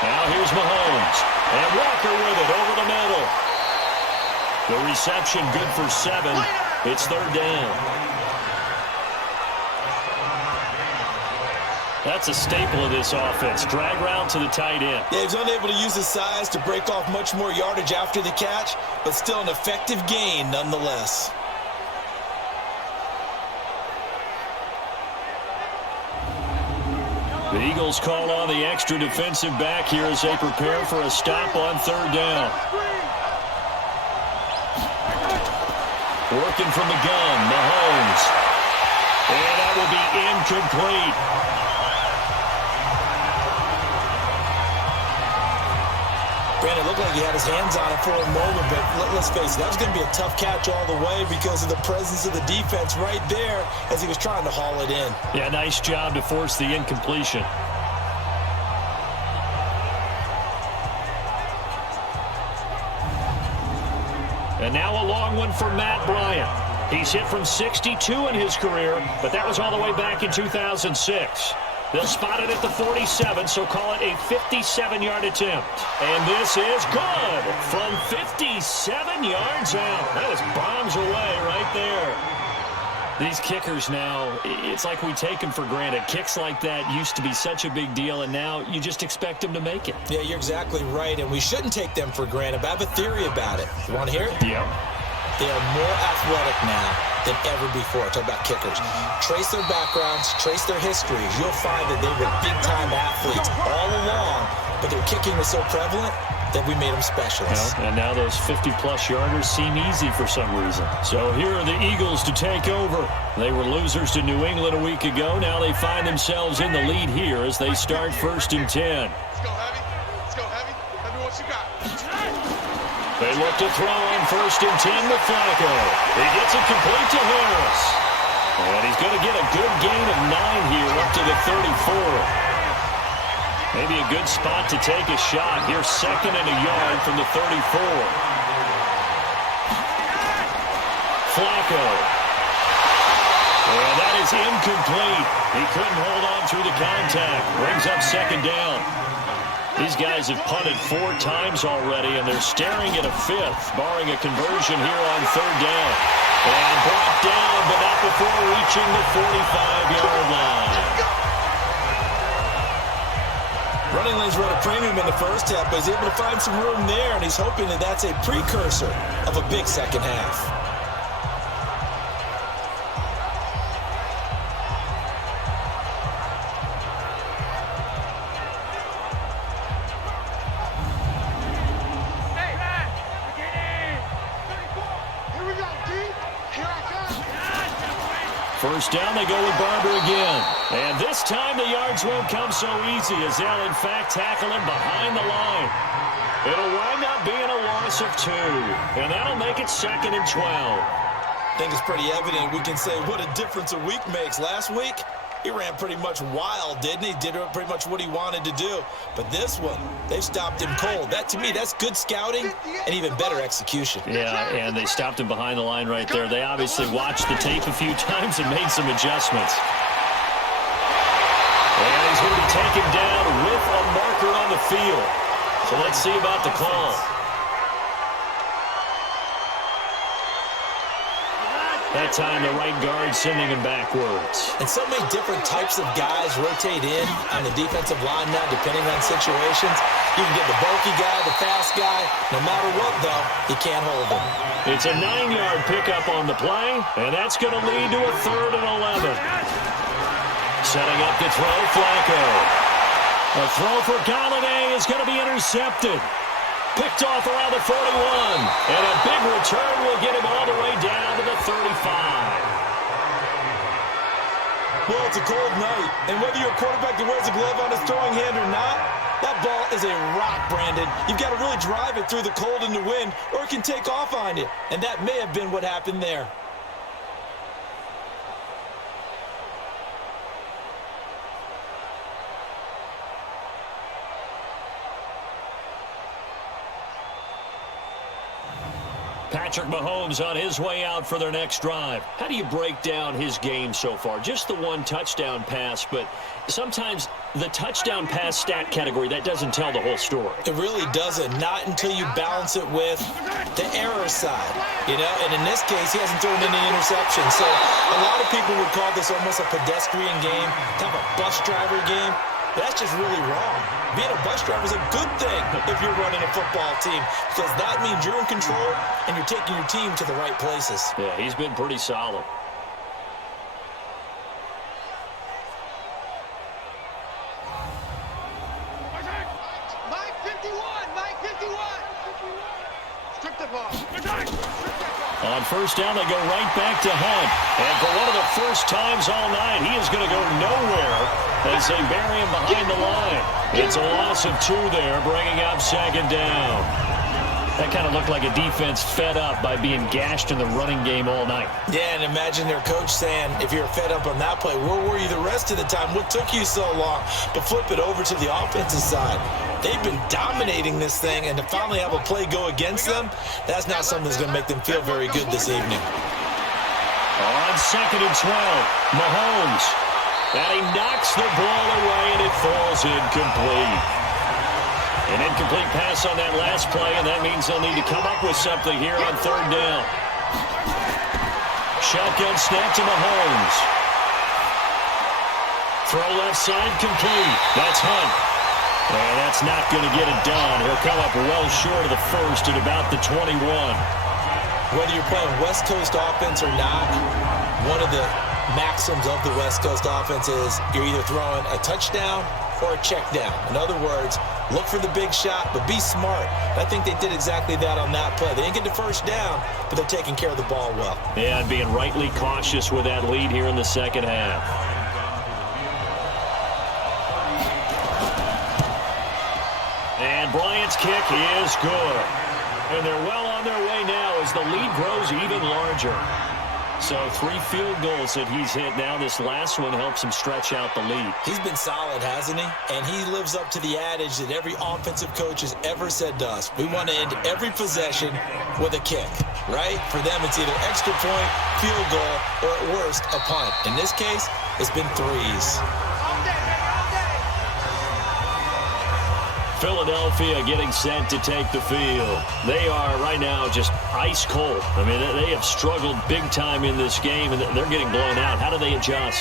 Now here's Mahomes. And Walker with it over the middle. The reception good for 7. It's 3rd down. That's a staple of this offense. Drag route to the tight end. Yeah, he's unable to use his size to break off much more yardage after the catch, but still an effective gain nonetheless. The Eagles call on the extra defensive back here as they prepare for a stop on 3rd down. Working from the gun, Mahomes. And that will be incomplete. Brandon, it looked like he had his hands on it for a moment, but let's face it, that was going to be a tough catch all the way because of the presence of the defense right there as he was trying to haul it in. Yeah, nice job to force the incompletion. And now a long one for Matt Bryant. He's hit from 62 in his career, but that was all the way back in 2006. They'll spot it at the 47, so call it a 57-yard attempt. And this is good from 57 yards out. That is bombs away right there. These kickers now, it's like we take them for granted. Kicks like that used to be such a big deal, and now you just expect them to make it. Yeah, you're exactly right, and we shouldn't take them for granted, but I have a theory about it. You want to hear it? Yeah. They are more athletic now than ever before. Talk about kickers. Trace their backgrounds, trace their histories. You'll find that they were big-time athletes all along, but their kicking was so prevalent that we made them specialists. And now those 50-plus yarders seem easy for some reason. So here are the Eagles to take over. They were losers to New England a week ago. Now they find themselves in the lead here as they start 1st and 10. Let's go, Heavy. Let's go, Heavy. Heavy, what you got? They look to throw on 1st and 10 with Flacco. He gets it complete to Harris. And he's going to get a good gain of 9 here up to the 34. Maybe a good spot to take a shot. Here's 2nd and a yard from the 34. Flacco. And that is incomplete. He couldn't hold on through the contact. Brings up 2nd down. These guys have punted 4 times already, and they're staring at a 5th, barring a conversion here on 3rd down. And brought down, but not before reaching the 45-yard line. Running lanes were at a premium in the first half, but he's able to find some room there, and he's hoping that that's a precursor of a big second half. First down, they go with Barber again. And this time the yards won't come so easy as they'll, in fact, tackle him behind the line. It'll wind up being a loss of 2. And that'll make it 2nd and 12. I think it's pretty evident. We can say what a difference a week makes. Last week, he ran pretty much wild, didn't he? Did pretty much what he wanted to do. But this one, they've stopped him cold. That, to me, that's good scouting and even better execution. Yeah, and they stopped him behind the line right there. They obviously watched the tape a few times and made some adjustments. And he's going to be taken down with a marker on the field. So let's see about the call. That time the right guard sending him backwards. And so many different types of guys rotate in on the defensive line now, depending on situations. You can get the bulky guy, the fast guy. No matter what, though, you can't hold him. It's a 9-yard pickup on the play, and that's going to lead to a 3rd and 11. Setting up to throw, Flacco. A throw for Galladay is going to be intercepted. Picked off around the 41. And a big return will get him all the way down to the 35. Well, it's a cold night. And whether you're a quarterback that wears a glove on his throwing hand or not, that ball is a rock, Brandon. You've got to really drive it through the cold and the wind, or it can take off on you. And that may have been what happened there. Patrick Mahomes on his way out for their next drive. How do you break down his game so far? Just the one touchdown pass, but sometimes the touchdown pass stat category, that doesn't tell the whole story. It really doesn't. Not until you balance it with the error side, you know? And in this case, he hasn't thrown any interceptions. So a lot of people would call this almost a pedestrian game, kind of a bus driver game. But that's just really wrong. Being a bus driver is a good thing if you're running a football team, because that means you're in control and you're taking your team to the right places. Yeah, he's been pretty solid. Mike 51, Mike 51. Strip the ball. On first down, they go right back to Hunt. And for one of the first times all night, he is going to go nowhere as they bury him behind the line. It's a loss of 2 there, bringing up 2nd down. That kind of looked like a defense fed up by being gashed in the running game all night. Yeah, and imagine their coach saying, if you're fed up on that play, where were you the rest of the time? What took you so long? But flip it over to the offensive side. They've been dominating this thing, and to finally have a play go against them, that's not something that's going to make them feel very good this evening. On 2nd and 12, Mahomes. And he knocks the ball away, and it falls incomplete. An incomplete pass on that last play, and that means they'll need to come up with something here on 3rd down. Shotgun snap to Mahomes. Throw left side, complete. That's Hunt. And that's not going to get it done. He'll come up well short of the first at about the 21. Whether you're playing West Coast offense or not, one of the maxims of the West Coast offense is you're either throwing a touchdown or a check down. In other words, look for the big shot, but be smart. I think they did exactly that on that play. They didn't get the first down, but they're taking care of the ball well. Yeah, and being rightly cautious with that lead here in the second half. And Bryant's kick is good. And they're well on their way now as the lead grows even larger. So 3 field goals that he's hit now. This last one helps him stretch out the lead. He's been solid, hasn't he? And he lives up to the adage that every offensive coach has ever said to us. We want to end every possession with a kick, right? For them, it's either extra point, field goal, or at worst, a punt. In this case, it's been 3s. Philadelphia getting set to take the field. They are right now just ice cold. I mean, they have struggled big time in this game, and they're getting blown out. How do they adjust?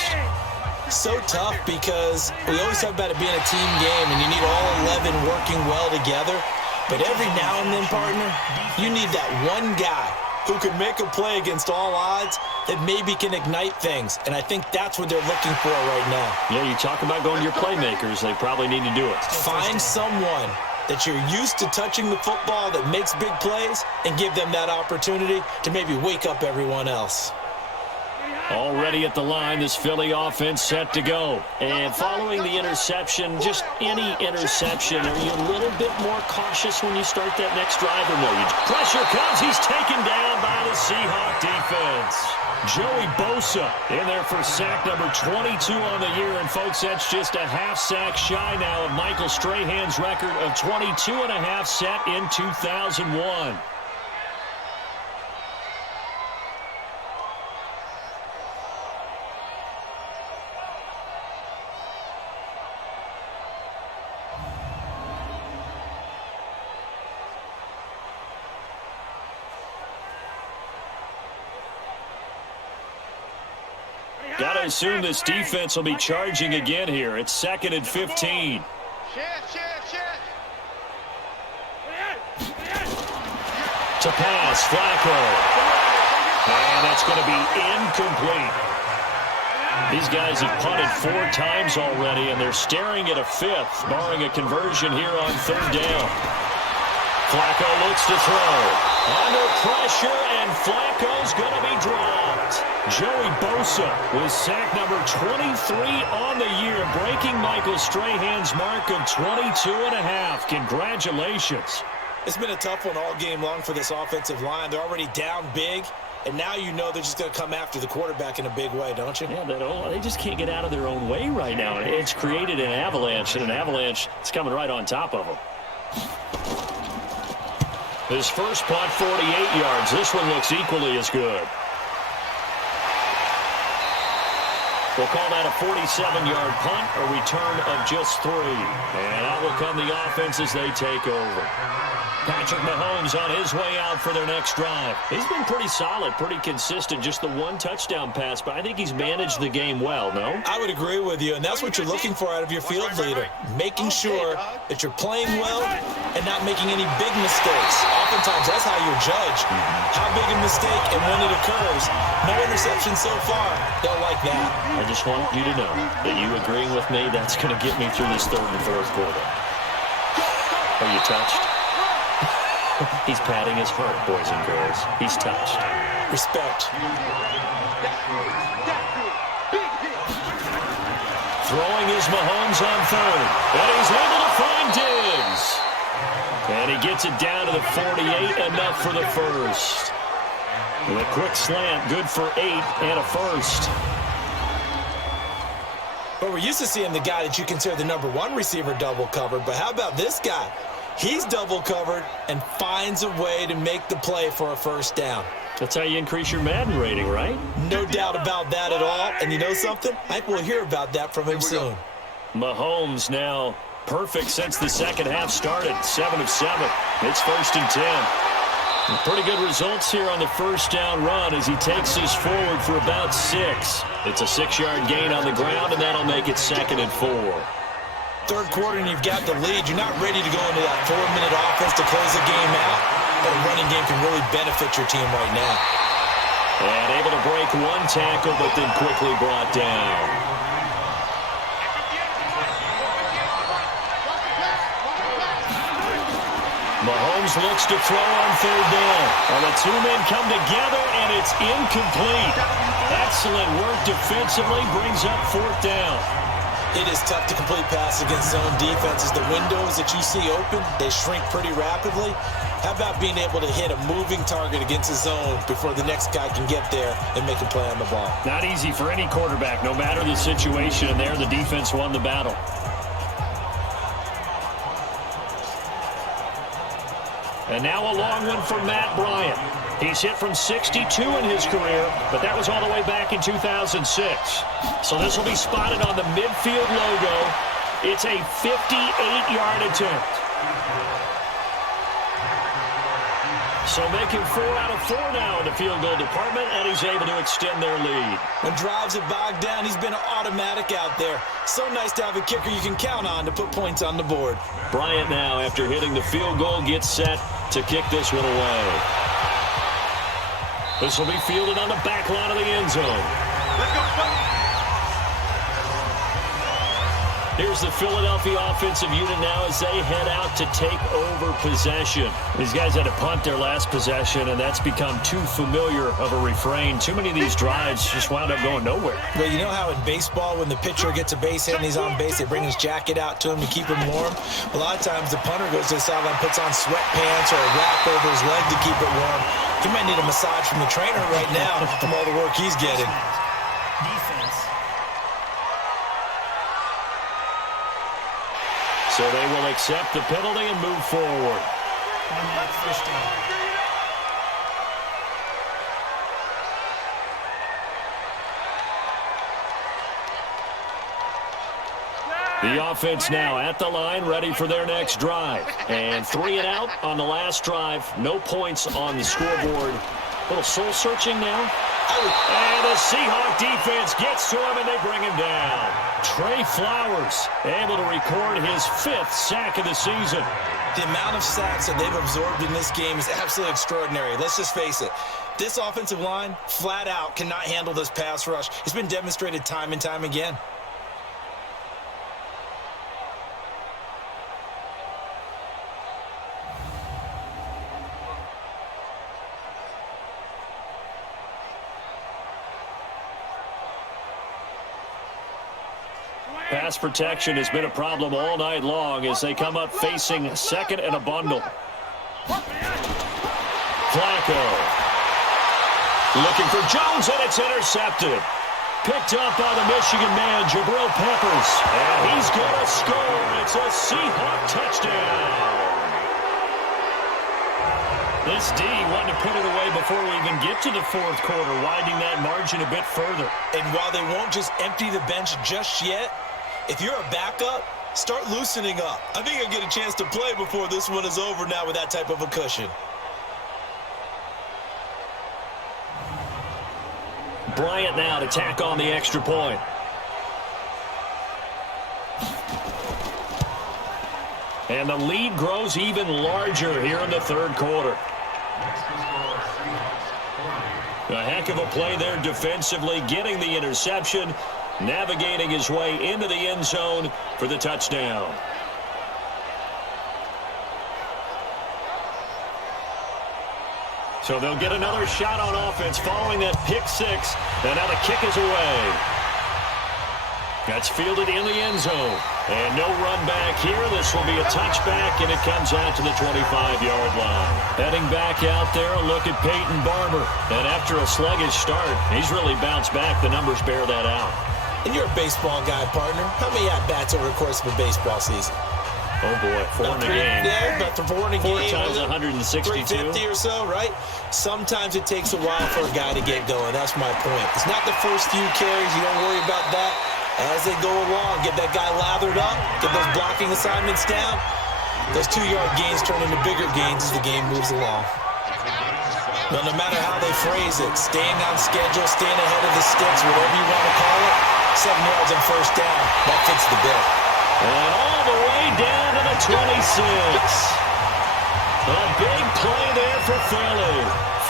So tough because we always talk about it being a team game, and you need all 11 working well together. But every now and then, partner, you need that one guy who can make a play against all odds that maybe can ignite things. And I think that's what they're looking for right now. Yeah, you talk about going to your playmakers. They probably need to do it. Find someone that you're used to touching the football that makes big plays and give them that opportunity to maybe wake up everyone else. Already at the line, this Philly offense set to go. And following the interception, just any interception, are you a little bit more cautious when you start that next drive or no? Pressure comes. He's taken down by the Seahawks defense. Joey Bosa in there for sack number 22 on the year. And, folks, that's just a half sack shy now of Michael Strahan's record of 22 and a half set in 2001. Got to assume this defense will be charging again here. It's 2nd and 15. To pass, Flacco. And that's going to be incomplete. These guys have punted 4 times already, and they're staring at a 5th, barring a conversion here on 3rd down. Flacco looks to throw. Under pressure, and Flacco's going to be dropped. Joey Bosa with sack number 23 on the year, breaking Michael Strahan's mark of 22.5. Congratulations. It's been a tough one all game long for this offensive line. They're already down big, and now you know they're just going to come after the quarterback in a big way, don't you? Yeah, they just can't get out of their own way right now. It's created an avalanche, and an avalanche is coming right on top of them. His first punt, 48 yards. This one looks equally as good. We'll call that a 47-yard punt, a return of just 3. And out will come the offense as they take over. Patrick Mahomes on his way out for their next drive. He's been pretty solid, pretty consistent, just the 1 touchdown pass, but I think he's managed the game well, no? I would agree with you, and that's what you're looking for out of your field leader, making sure that you're playing well and not making any big mistakes. Oftentimes, that's how you're judged. How big a mistake and when it occurs. No interception so far. They'll like that. I just want you to know that you agreeing with me, that's going to get me through this 3rd and 4th quarter. Are you touched? He's patting his heart, boys and girls. He's touched. Respect. Throwing is Mahomes on 3rd. And he's able to find Diggs. And he gets it down to the 48, enough for the first. With a quick slant, good for 8 and a first. But we're used to seeing the guy that you consider the number 1 receiver double covered. But how about this guy? He's double covered and finds a way to make the play for a first down. That's how you increase your Madden rating, right? No doubt about that at all. And you know something? I think we'll hear about that from him soon. Mahomes now perfect since the second half started. 7 of 7. It's 1st and 10. Pretty good results here on the first down run as he takes us forward for about 6. It's a 6-yard gain on the ground, and that'll make it 2nd and 4. 3rd quarter and you've got the lead. You're not ready to go into that 4-minute offense to close the game out, but a running game can really benefit your team right now. And able to break 1 tackle, but then quickly brought down. Mahomes looks to throw on 3rd down. And the 2 men come together, and it's incomplete. Excellent work defensively, brings up 4th down. It is tough to complete passes against zone defenses. The windows that you see open, they shrink pretty rapidly. How about being able to hit a moving target against a zone before the next guy can get there and make a play on the ball? Not easy for any quarterback, no matter the situation. And there, the defense won the battle. And now a long one for Matt Bryant. He's hit from 62 in his career, but that was all the way back in 2006. So this will be spotted on the midfield logo. It's a 58-yard attempt. So making 4 out of 4 now in the field goal department, and he's able to extend their lead. When drives are bogged down, he's been automatic out there. So nice to have a kicker you can count on to put points on the board. Bryant now, after hitting the field goal, gets set to kick this one away. This will be fielded on the back line of the end zone. Let's go. Here's the Philadelphia offensive unit now as they head out to take over possession. These guys had to punt their last possession, and that's become too familiar of a refrain. Too many of these drives just wound up going nowhere. Well, you know how in baseball, when the pitcher gets a base hit and he's on base, they bring his jacket out to him to keep him warm? A lot of times the punter goes to the sideline, puts on sweatpants or a wrap over his leg to keep it warm. He might need a massage from the trainer right now from all the work he's getting. So they will accept the penalty and move forward. The offense now at the line, ready for their next drive. And 3 and out on the last drive. No points on the scoreboard Little soul searching now. And the Seahawk defense gets to him, and they bring him down. Trey Flowers able to record his 5th sack of the season. The amount of sacks that they've absorbed in this game is absolutely extraordinary. Let's just face it. This offensive line, flat out, cannot handle this pass rush. It's been demonstrated time and time again. Pass protection has been a problem all night long as they come up facing second and a bundle. Flacco. Looking for Jones, and it's intercepted. Picked up by the Michigan man, Jabril Peppers. And he's going to score. It's a Seahawk touchdown. This D wanted to put it away before we even get to the 4th quarter, widening that margin a bit further. And while they won't just empty the bench just yet, if you're a backup, start loosening up. I think I'll get a chance to play before this one is over now with that type of a cushion. Bryant now to tack on the extra point. And the lead grows even larger here in the 3rd quarter. A heck of a play there defensively, getting the interception, navigating his way into the end zone for the touchdown. So they'll get another shot on offense following that pick 6, and now the kick is away. That's fielded in the end zone. And no run back here. This will be a touchback, and it comes out to the 25-yard line. Heading back out there, a look at Peyton Barber. And after a sluggish start, he's really bounced back. The numbers bear that out. And you're a baseball guy, partner. How many at-bats over the course of a baseball season? Oh, boy, 4 in a game. Yeah, about 4 in a game. 4 times 162. 350 or so, right? Sometimes it takes a while for a guy to get going. That's my point. It's not the first few carries. You don't worry about that. As they go along, get that guy lathered up, get those blocking assignments down. Those 2-yard gains turn into bigger gains as the game moves along. But no matter how they phrase it, staying on schedule, staying ahead of the sticks, whatever you want to call it, 7 yards on first down, that fits the bill. And all the way down to the 26. A big play there for Philly.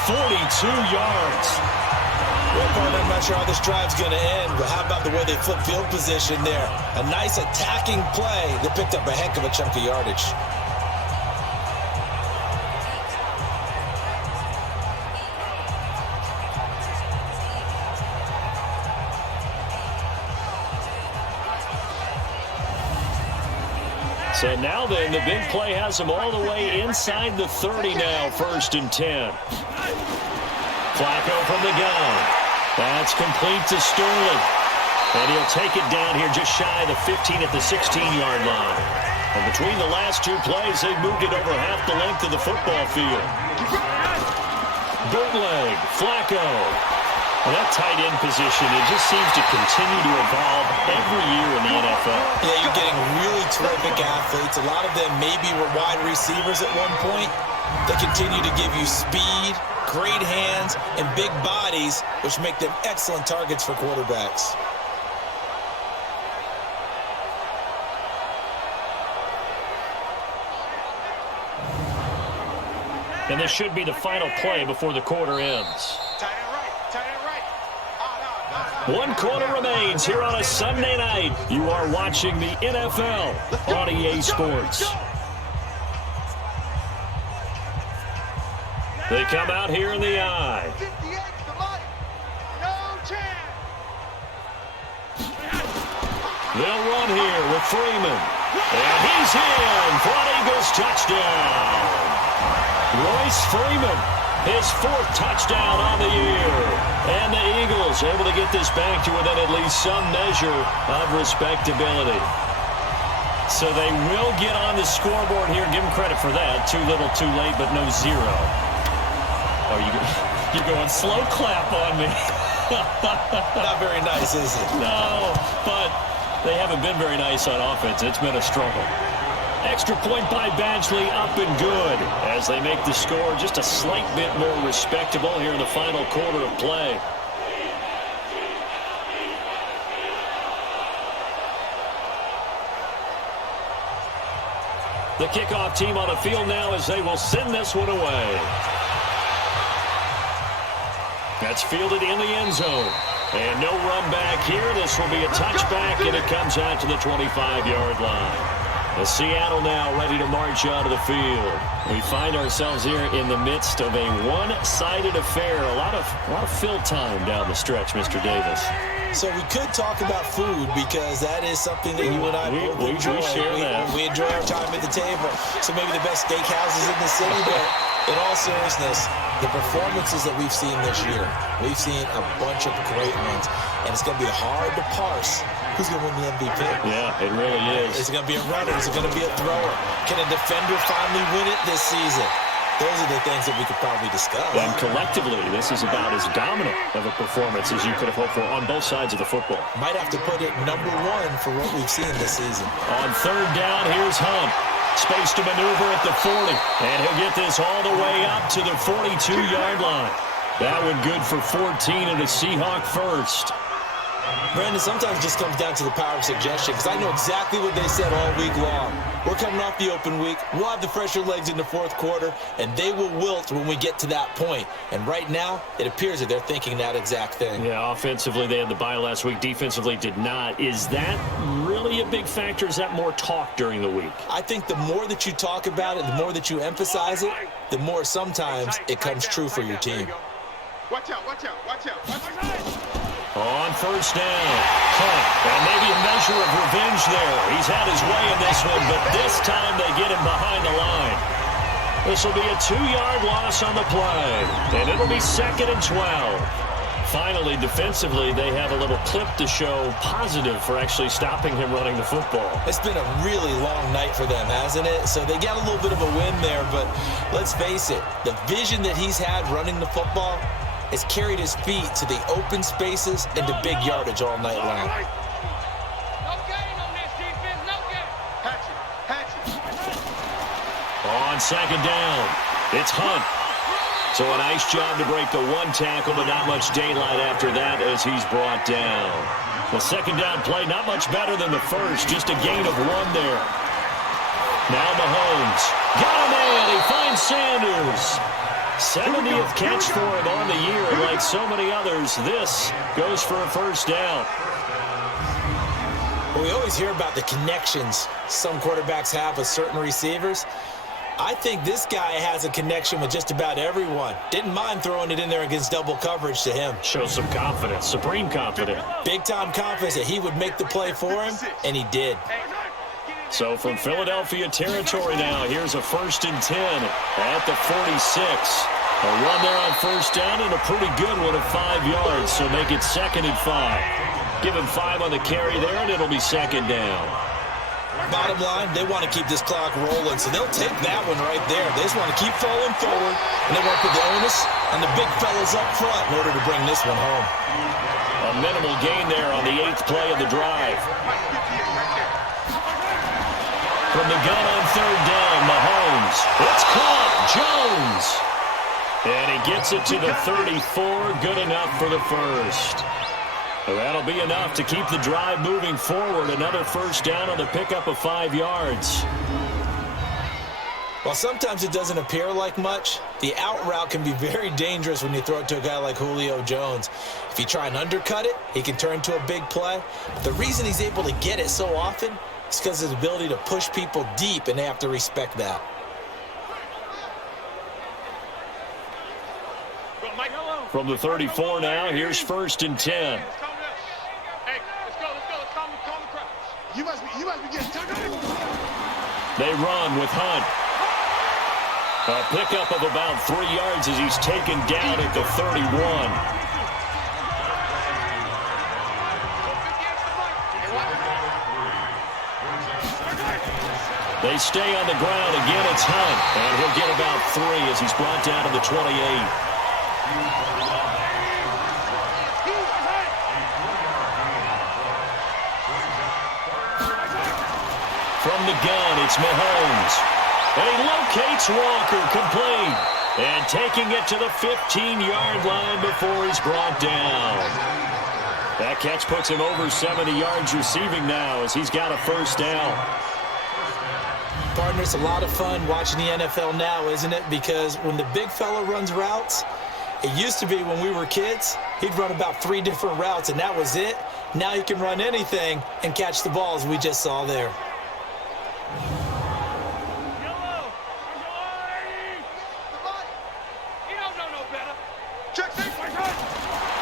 42 yards. Well, partner, I'm not sure how this drive's going to end, but how about the way they flip field position there? A nice attacking play that picked up a heck of a chunk of yardage. So now then, the big play has them all the way inside the 30 now, 1st and 10. Flacco from the gun. That's complete to Sterling. And he'll take it down here just shy of the 15 at the 16-yard line. And between the last 2 plays, they've moved it over half the length of the football field. Bootleg, Flacco. And that tight end position, it just seems to continue to evolve every year in the NFL. Yeah, you're getting really terrific athletes. A lot of them maybe were wide receivers at one point. They continue to give you speed, great hands, and big bodies, which make them excellent targets for quarterbacks. And this should be the final play before the quarter ends. Tight end right, tight end right. 1 quarter remains here on a Sunday night. You are watching the NFL on EA Sports. They come out here in the I. 58 to Mike. No chance. They'll run here with Freeman. And he's in for an Eagles touchdown. Royce Freeman, his 4th touchdown on the year. And the Eagles able to get this back to within at least some measure of respectability. So they will get on the scoreboard here. Give them credit for that. Too little, too late, but no 0. Oh, you're going slow clap on me. Not very nice, is it? No, but they haven't been very nice on offense. It's been a struggle. Extra point by Badgley, up and good, as they make the score just a slight bit more respectable here in the final quarter of play. The kickoff team on the field now as they will send this one away. That's fielded in the end zone. And no run back here. This will be a touchback, and it comes out to the 25-yard line. The Seattle now ready to march out of the field. We find ourselves here in the midst of a one-sided affair. A lot of fill time down the stretch, Mr. Davis. So we could talk about food because that is something that you and I both enjoy. We share that. We enjoy our time at the table. So maybe the best steakhouses in the city, but in all seriousness, the performances that we've seen this year, we've seen a bunch of great ones, and it's going to be hard to parse who's going to win the MVP. Yeah, it really is. Is it going to be a runner? Is it going to be a thrower? Can a defender finally win it this season? Those are the things that we could probably discuss. And collectively, this is about as dominant of a performance as you could have hoped for on both sides of the football. Might have to put it number one for what we've seen this season. On third down, here's Hunt. Space to maneuver at the 40. And he'll get this all the way up to the 42-yard line. That one good for 14 and a Seahawk first. Brandon, sometimes it just comes down to the power of suggestion because I know exactly what they said all week long. We're coming off the open week. We'll have the fresher legs in the fourth quarter, and they will wilt when we get to that point. And right now, it appears that they're thinking that exact thing. Yeah, offensively, they had the bye last week. Defensively, did not. Is that really a big factor? Is that more talk during the week? I think the more that you talk about it, the more that you emphasize it, the more sometimes it comes true for your team. Watch out, watch out, watch out, watch out. On first down, Hunt, and maybe a measure of revenge there. He's had his way in this one, but this time they get him behind the line. This will be a 2-yard loss on the play, and it'll be 2nd and 12. Finally, defensively, they have a little clip to show positive for actually stopping him running the football. It's been a really long night for them, hasn't it? So they got a little bit of a win there, but let's face it, the vision that he's had running the football has carried his feet to the open spaces and to big yardage all night long. No gain on this defense, no gain. Hatch it. On 2nd down, it's Hunt. So a nice job to break the one tackle, but not much daylight after that as he's brought down. The 2nd down play, not much better than the first, just a gain of 1 there. Now Mahomes, got him in, he finds Sanders. 70th catch for him on the year, and like so many others, this goes for a first down. Well, we always hear about the connections some quarterbacks have with certain receivers. I think this guy has a connection with just about everyone. Didn't mind throwing it in there against double coverage to him. Shows some confidence, supreme confidence. Big-time confidence that he would make the play for him, and he did. So from Philadelphia territory now, here's a 1st and 10 at the 46. A run there on first down and a pretty good one of 5 yards, so make it 2nd and 5. Give him 5 on the carry there, and it'll be 2nd down. Bottom line, they want to keep this clock rolling, so they'll take that one right there. They just want to keep falling forward, and they want to put the onus on the big fellas up front in order to bring this one home. A minimal gain there on the 8th play of the drive. From the gun on 3rd down, Mahomes. It's caught. Jones. And he gets it to the 34. Good enough for the first. Well, that'll be enough to keep the drive moving forward. Another first down on the pickup of 5 yards. While sometimes it doesn't appear like much, the out route can be very dangerous when you throw it to a guy like Julio Jones. If you try and undercut it, he can turn to a big play. The reason he's able to get it so often is because of his ability to push people deep, and they have to respect that. From the 34 now, here's 1st and 10. You must be getting tackled. They run with Hunt. A pickup of about 3 yards as he's taken down at the 31. They stay on the ground. Again, it's Hunt. And he'll get about 3 as he's brought down to the 28. From from the gun, it's Mahomes. And he locates Walker, complete. And taking it to the 15-yard line before he's brought down. That catch puts him over 70 yards receiving now as he's got a first down. Partner, it's a lot of fun watching the NFL now, isn't it? Because when the big fella runs routes, it used to be when we were kids, he'd run about 3 different routes, and that was it. Now he can run anything and catch the balls we just saw there.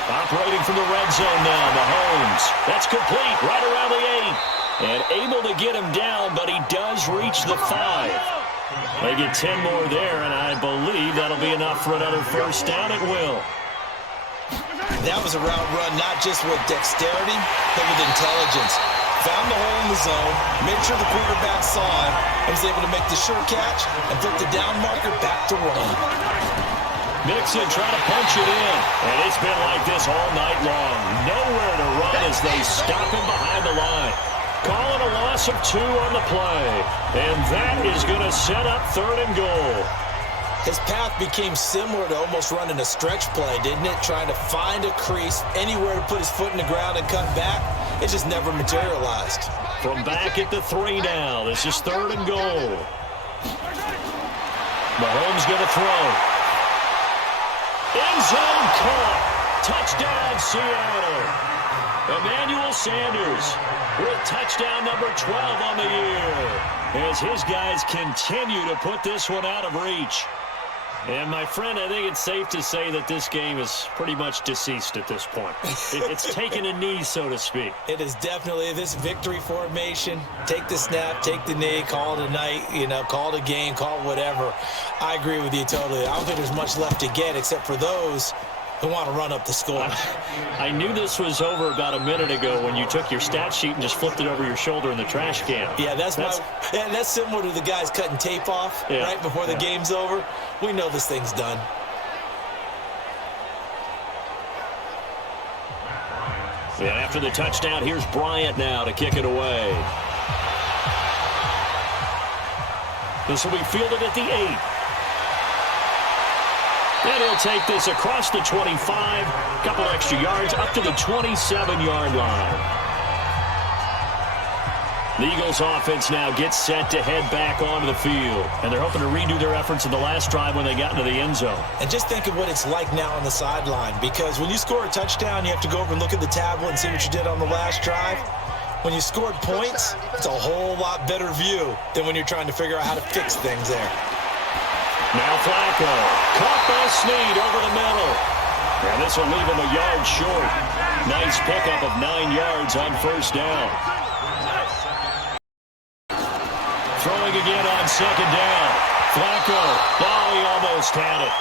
Operating from the red zone now, Mahomes. That's complete, right around the 8. And able to get him down, but he does reach the 5. They get 10 more there, and I believe that'll be enough for another first down. It will. That was a route run not just with dexterity, but with intelligence. Found the hole in the zone, made sure the quarterback saw him, and was able to make the sure catch and put the down marker back to run. Mixon trying to punch it in, and it's been like this all night long. Nowhere to run as they stop him behind the line. Calling a loss of 2 on the play, and that is going to set up 3rd and goal. His path became similar to almost running a stretch play, didn't it? Trying to find a crease, anywhere to put his foot in the ground and cut back. It just never materialized. From back at the 3 now, this is 3rd and goal. Mahomes going to throw. End zone caught. Touchdown, Seattle. Emmanuel Sanders with touchdown number 12 on the year as his guys continue to put this one out of reach. And, my friend, I think it's safe to say that this game is pretty much deceased at this point. It's taken a knee, so to speak. It is definitely this victory formation. Take the snap, take the knee, call it a night, call it a game, call it whatever. I agree with you totally. I don't think there's much left to get except for those who want to run up the score. I knew this was over about a minute ago when you took your stat sheet and just flipped it over your shoulder in the trash can. Yeah, that's similar to the guys cutting tape off right before the game's over. We know this thing's done. And after the touchdown, here's Bryant now to kick it away. This will be fielded at the 8. And he'll take this across the 25, couple extra yards, up to the 27-yard line. The Eagles offense now gets set to head back onto the field. And they're hoping to redo their efforts in the last drive when they got into the end zone. And just think of what it's like now on the sideline. Because when you score a touchdown, you have to go over and look at the tablet and see what you did on the last drive. When you scored points, it's a whole lot better view than when you're trying to figure out how to fix things there. Now Flacco, caught by Snead over the middle. And this will leave him a yard short. Nice pickup of 9 yards on first down. Throwing again on second down. Flacco, he almost had it.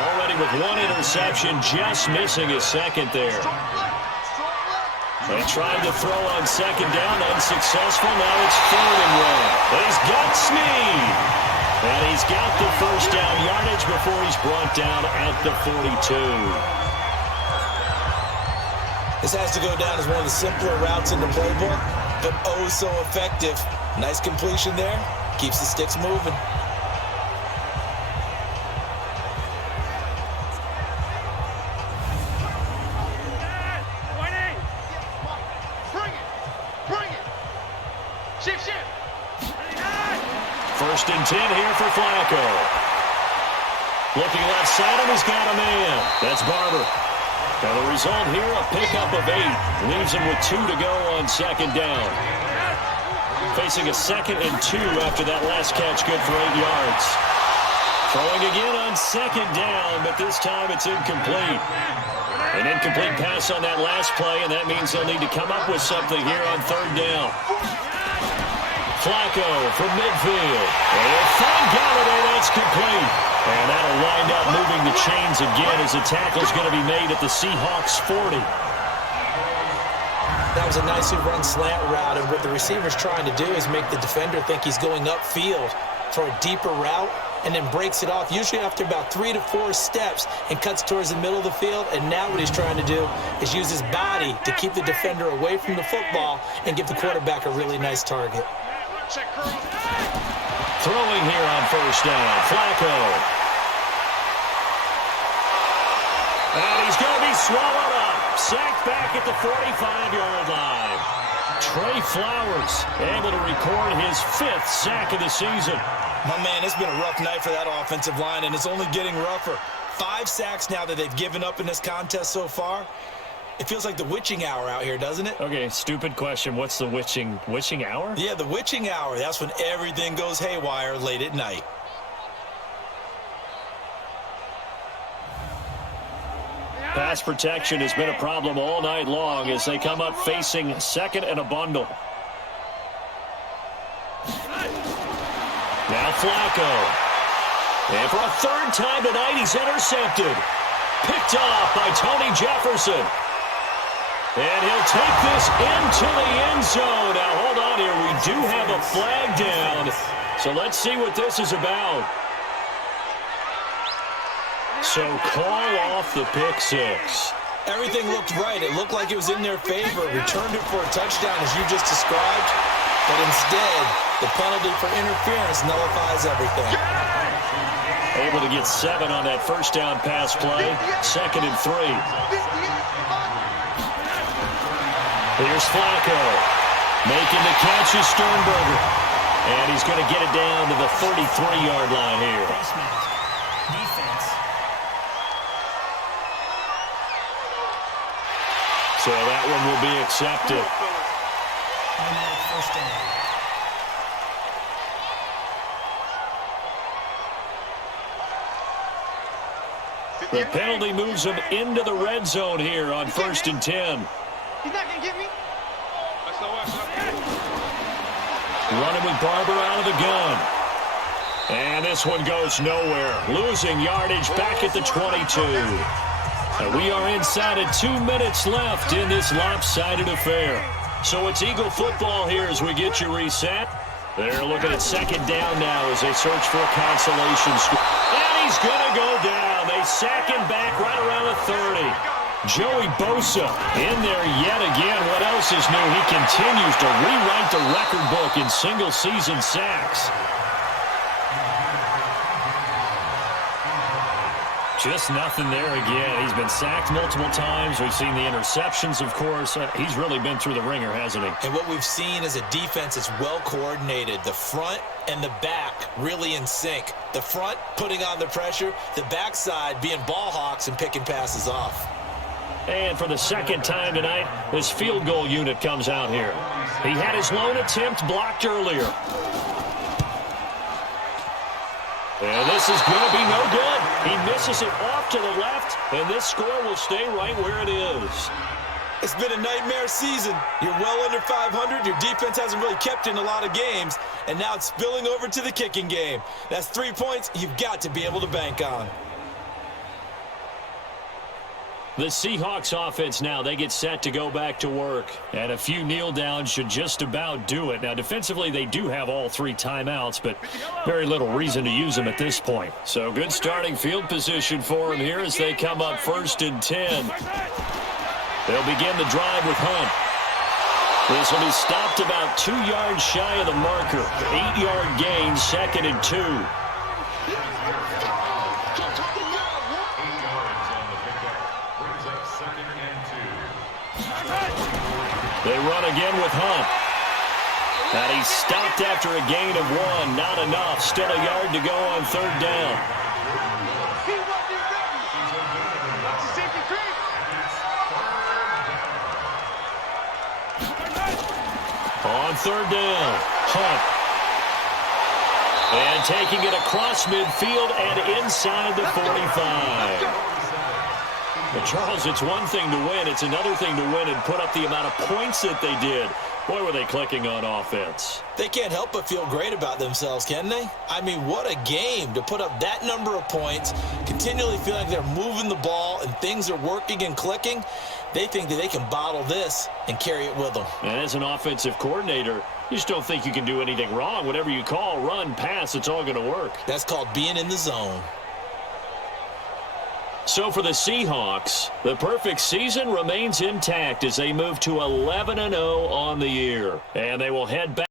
Already with 1 interception, just missing his second there. They tried to throw on second down, unsuccessful. Now it's 3rd and 1. He's got Snead. And he's got the first down yardage before he's brought down at the 42. This has to go down as one of the simpler routes in the playbook, but oh so effective. Nice completion there. Keeps the sticks moving. First and 10 here for Flacco. Looking left side, and he's got a man. That's Barber. Now the result here, a pickup of 8. Leaves him with 2 to go on second down. Facing a 2nd and 2 after that last catch, good for 8 yards. Throwing again on second down, but this time it's incomplete. An incomplete pass on that last play, and that means they'll need to come up with something here on third down. Flacco from midfield. And he'll find Galladay. That's complete. And that'll wind up moving the chains again as the tackle's going to be made at the Seahawks 40. That was a nicely run slant route, and what the receiver's trying to do is make the defender think he's going upfield for a deeper route, and then breaks it off, usually after about 3 to 4 steps, and cuts towards the middle of the field. And now what he's trying to do is use his body to keep the defender away from the football and give the quarterback a really nice target. Check crew. Throwing here on first down, Flacco. And he's going to be swallowed up. Sacked back at the 45-yard line. Trey Flowers able to record his 5th sack of the season. My man, it's been a rough night for that offensive line, and it's only getting rougher. 5 sacks now that they've given up in this contest so far. It feels like the witching hour out here, doesn't it? Okay, stupid question. What's the witching hour? Yeah, the witching hour. That's when everything goes haywire late at night. Pass protection has been a problem all night long as they come up facing second and a bundle. Now Flacco. And for a 3rd time tonight, he's intercepted. Picked off by Tony Jefferson. And he'll take this into the end zone. Now, hold on here. We do have a flag down. So let's see what this is about. So call off the pick 6. Everything looked right. It looked like it was in their favor. Returned it for a touchdown, as you just described. But instead, the penalty for interference nullifies everything. Able to get 7 on that first down pass play. 2nd and 3. Here's Flacco. Making the catch is Sternberger. And he's going to get it down to the 33-yard line here. Defense. So that one will be accepted. First down. The penalty moves him into the red zone here on 1st and 10. He's not going to get me. Running with Barber out of the gun. And this one goes nowhere. Losing yardage back at the 22. And we are inside of 2 minutes left in this lopsided affair. So it's Eagle football here as we get you reset. They're looking at 2nd down now as they search for a consolation score. And he's going to go down. They sack him back right around the 30. Joey Bosa in there yet again. What else is new? He continues to rewrite the record book in single-season sacks. Just nothing there again. He's been sacked multiple times. We've seen the interceptions, of course. He's really been through the ringer, hasn't he? And what we've seen is a defense that's well coordinated. The front and the back really in sync. The front putting on the pressure, the backside being ball hawks and picking passes off. And for the 2nd time tonight, this field goal unit comes out here. He had his lone attempt blocked earlier. And this is going to be no good. He misses it off to the left, and this score will stay right where it is. It's been a nightmare season. You're well under 500. Your defense hasn't really kept in a lot of games, and now it's spilling over to the kicking game. That's 3 points you've got to be able to bank on. The Seahawks offense now, they get set to go back to work. And a few kneel downs should just about do it. Now, defensively, they do have all 3 timeouts, but very little reason to use them at this point. So good starting field position for them here as they come up 1st and 10. They'll begin the drive with Hunt. This will be stopped about 2 yards shy of the marker. 8-yard gain, 2nd and 2. They run again with Hunt. And he's stopped after a gain of 1. Not enough. Still a yard to go on 3rd down. On 3rd down, Hunt. And taking it across midfield and inside the 45. But Charles, it's one thing to win. It's another thing to win and put up the amount of points that they did. Boy, were they clicking on offense. They can't help but feel great about themselves, can they? I mean, what a game to put up that number of points, continually feel like they're moving the ball and things are working and clicking. They think that they can bottle this and carry it with them. And as an offensive coordinator, you just don't think you can do anything wrong. Whatever you call, run, pass, it's all going to work. That's called being in the zone. So for the Seahawks, the perfect season remains intact as they move to 11-0 on the year. And they will head back.